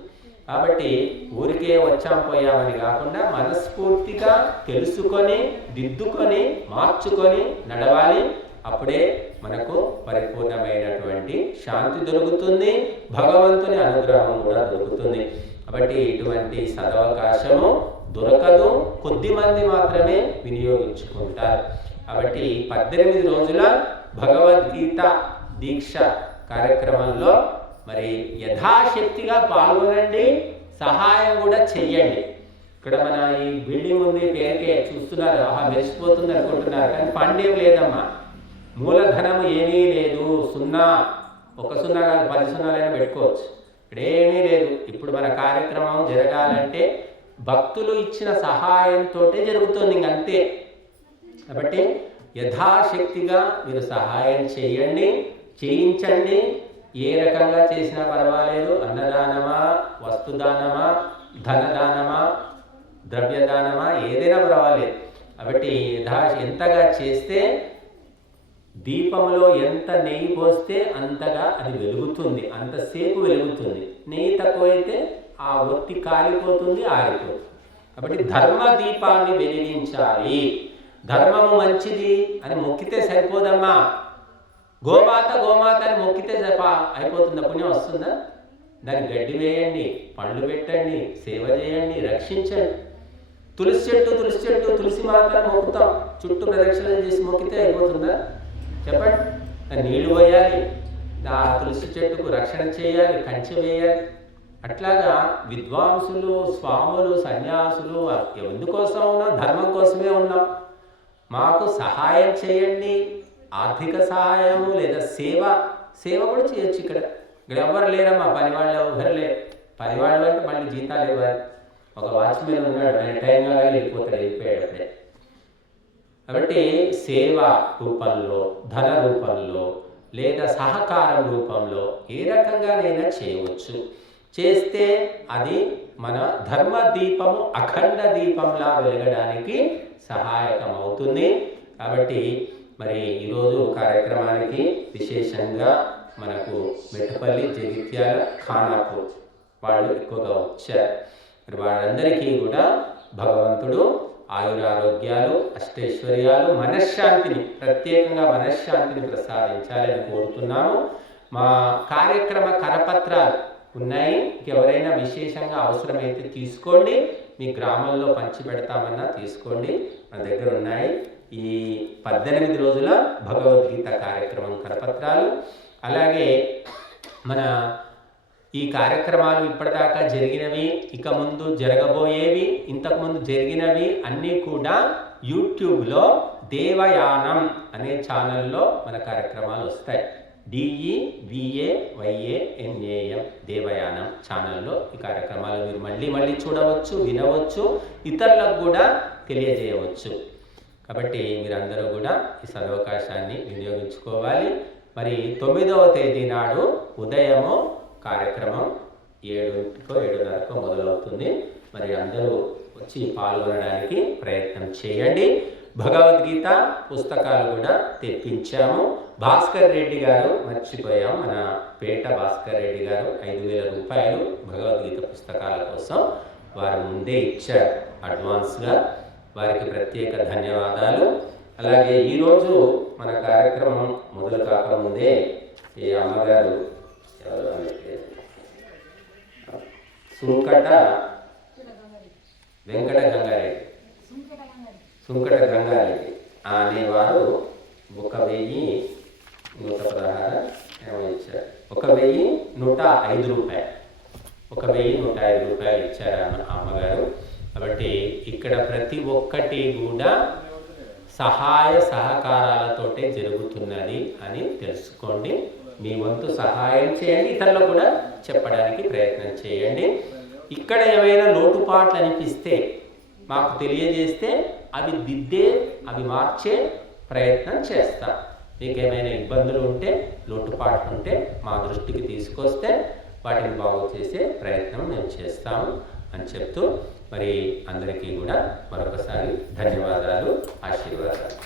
కాబట్టి ఊరికే వచ్చాం పోయామని కాకుండా మనస్ఫూర్తిగా తెలుసుకొని దిద్దుకొని మార్చుకొని నడవాలి. అప్పుడే మనకు పరిపూర్ణమైనటువంటి శాంతి దొరుకుతుంది, భగవంతుని అనుగ్రహం కూడా దొరుకుతుంది. కాబట్టి ఇటువంటి సదవకాశము దొరకదు, కొద్ది మంది మాత్రమే వినియోగించుకుంటారు. కాబట్టి 18 రోజుల భగవద్గీత దీక్ష కార్యక్రమంలో మరి యథాశక్తిగా పాల్గొనండి, సహాయం కూడా చెయ్యండి. ఇక్కడ మన ఈ బిల్డింగ్ ఉంది, పేరుకే చూస్తున్నారు, మెరిసిపోతుంది అనుకుంటున్నారు, కానీ పండేం లేదమ్మా. మూలధనం ఏమీ లేదు, సున్నా, ఒక సున్నా కాదు 10 సున్నాలైనా పెట్టుకోవచ్చు. ఇక్కడ ఏమీ లేదు. ఇప్పుడు మన కార్యక్రమం జరగాలంటే భక్తులు ఇచ్చిన సహాయంతో జరుగుతుంది, ఇంకంతే. కాబట్టి యథాశక్తిగా మీరు సహాయం చేయండి, చేయించండి. ఏ రకంగా చేసినా పర్వాలేదు. అన్నదానమా, వస్తుదానమా, ధనదానమా, ద్రవ్యదానమా, ఏదైనా పర్వాలేదు. కాబట్టి ఎంతగా చేస్తే, దీపంలో ఎంత నెయ్యి పోస్తే అంతగా అది వెలుగుతుంది, అంతసేపు వెలుగుతుంది. నెయ్యి తక్కువైతే ఆ ఒత్తి కాలిపోతుంది, ఆరిపోతుంది. కాబట్టి ధర్మ దీపాన్ని వెలిగించాలి. ధర్మము మంచిది అని మొక్కితే సరిపోదమ్మా. గోమాత గోమాత అని మొక్కితే అయిపోతుందా? పుణ్యం వస్తుందా? దాన్ని గడ్డి వేయండి, పండ్లు పెట్టండి, సేవ చేయండి, రక్షించండి. తులసి చెట్టు తులసి మాతను మొక్కుతాం, చుట్టూ ప్రదక్షిణలు చేసి మొక్కితే అయిపోతుందా? చెప్పండి. నీళ్లు పోయాలి, ఆ తులసి చెట్టుకు రక్షణ చేయాలి, కంచె వేయాలి. అట్లాగా విద్వాంసులు, స్వాములు, సన్యాసులు ఎందుకోసం ఉన్నాం? ధర్మం కోసమే ఉన్నాం. మాకు సహాయం చేయండి, ఆర్థిక సహాయము లేదా సేవ కూడా చేయొచ్చు. ఇక్కడ ఎవరు లేరమ్మా, పనివాళ్ళు ఎవరు లేరు. పనివాళ్ళు అంటే మళ్ళీ జీతాలు ఇవ్వాలి. ఒక వాచ్మెన్ ఉన్నాడు, ఆయన టైంగా వెళ్ళిపోయాడు అప్పుడే. కాబట్టి సేవ రూపంలో, ధన రూపంలో, లేదా సహకారం రూపంలో ఏ రకంగానైనా చేయవచ్చు. చేస్తే అది మన ధర్మ దీపము అఖండ దీపంలా వెలగడానికి సహాయకం అవుతుంది. కాబట్టి మరి ఈరోజు కార్యక్రమానికి విశేషంగా మనకు మెట్టుపల్లి, జగిత్యాల, ఖానాపూర్ వాళ్ళు ఎక్కువగా వచ్చారు. మరి వాళ్ళందరికీ కూడా భగవంతుడు ఆయురారోగ్యాలు, అష్టైశ్వర్యాలు, మనశ్శాంతిని, ప్రత్యేకంగా మనశ్శాంతిని ప్రసాదించాలని కోరుతున్నాము. మా కార్యక్రమ కరపత్రాలు ఉన్నాయి. ఎవరైనా విశేషంగా అవసరమైతే తీసుకోండి. మీ గ్రామంలో పంచి పెడతామన్నా తీసుకోండి, మన దగ్గర ఉన్నాయి. ఈ 18 రోజుల భగవద్గీత కార్యక్రమం కరపత్రాలు. అలాగే మన ఈ కార్యక్రమాలు ఇప్పటిదాకా జరిగినవి, ఇక ముందు జరగబోయేవి, ఇంతకుముందు జరిగినవి అన్నీ కూడా యూట్యూబ్లో దేవయానం అనే ఛానల్లో మన కార్యక్రమాలు వస్తాయి. DEVAYANAM దేవయానం ఛానల్లో ఈ కార్యక్రమాలు మీరు మళ్ళీ చూడవచ్చు, వినవచ్చు, ఇతరులకు కూడా తెలియజేయవచ్చు. కాబట్టి మీరందరూ కూడా ఈ సదవకాశాన్ని వినియోగించుకోవాలి. మరి 9వ తేదీ నాడు ఉదయము కార్యక్రమం 7కో 7:30కో మొదలవుతుంది. మరి అందరూ వచ్చి పాల్గొనడానికి ప్రయత్నం చేయండి. భగవద్గీత పుస్తకాలు కూడా తెప్పించాము. భాస్కర్ రెడ్డి గారు మర్చిపోయాం, మన పేట భాస్కర్ రెడ్డి గారు 5,000 రూపాయలు భగవద్గీత పుస్తకాల కోసం వారు ముందే ఇచ్చారు అడ్వాన్స్గా. వారికి ప్రత్యేక ధన్యవాదాలు. అలాగే ఈరోజు మన కార్యక్రమం మొదలు కాకముందే ఈ అమ్మగారు సుంకట గంగారెడ్డి అనేవారు 1,116 ఏమో ఇచ్చారు. 1,105 రూపాయలు, 1,105 రూపాయలు ఇచ్చారు అమ్మగారు. కాబట్టి ఇక్కడ ప్రతి ఒక్కటి కూడా సహాయ సహకారాలతోటే జరుగుతున్నది అని తెలుసుకోండి. మీ వంతు సహాయం చేయండి, ఇతరులకు కూడా చెప్పడానికి ప్రయత్నం చేయండి. ఇక్కడ ఏమైనా లోటుపాట్లు అనిపిస్తే మాకు తెలియజేస్తే అవి దిద్దే, అవి మార్చే ప్రయత్నం చేస్తాం. మీకు ఏమైనా ఇబ్బందులు ఉంటే, లోటుపాట్లు ఉంటే మా దృష్టికి తీసుకొస్తే వాటిని బాగు చేసే ప్రయత్నం మేము చేస్తాము అని చెప్తూ మరి అందరికీ కూడా మరొకసారి ధన్యవాదాలు, ఆశీర్వాదాలు.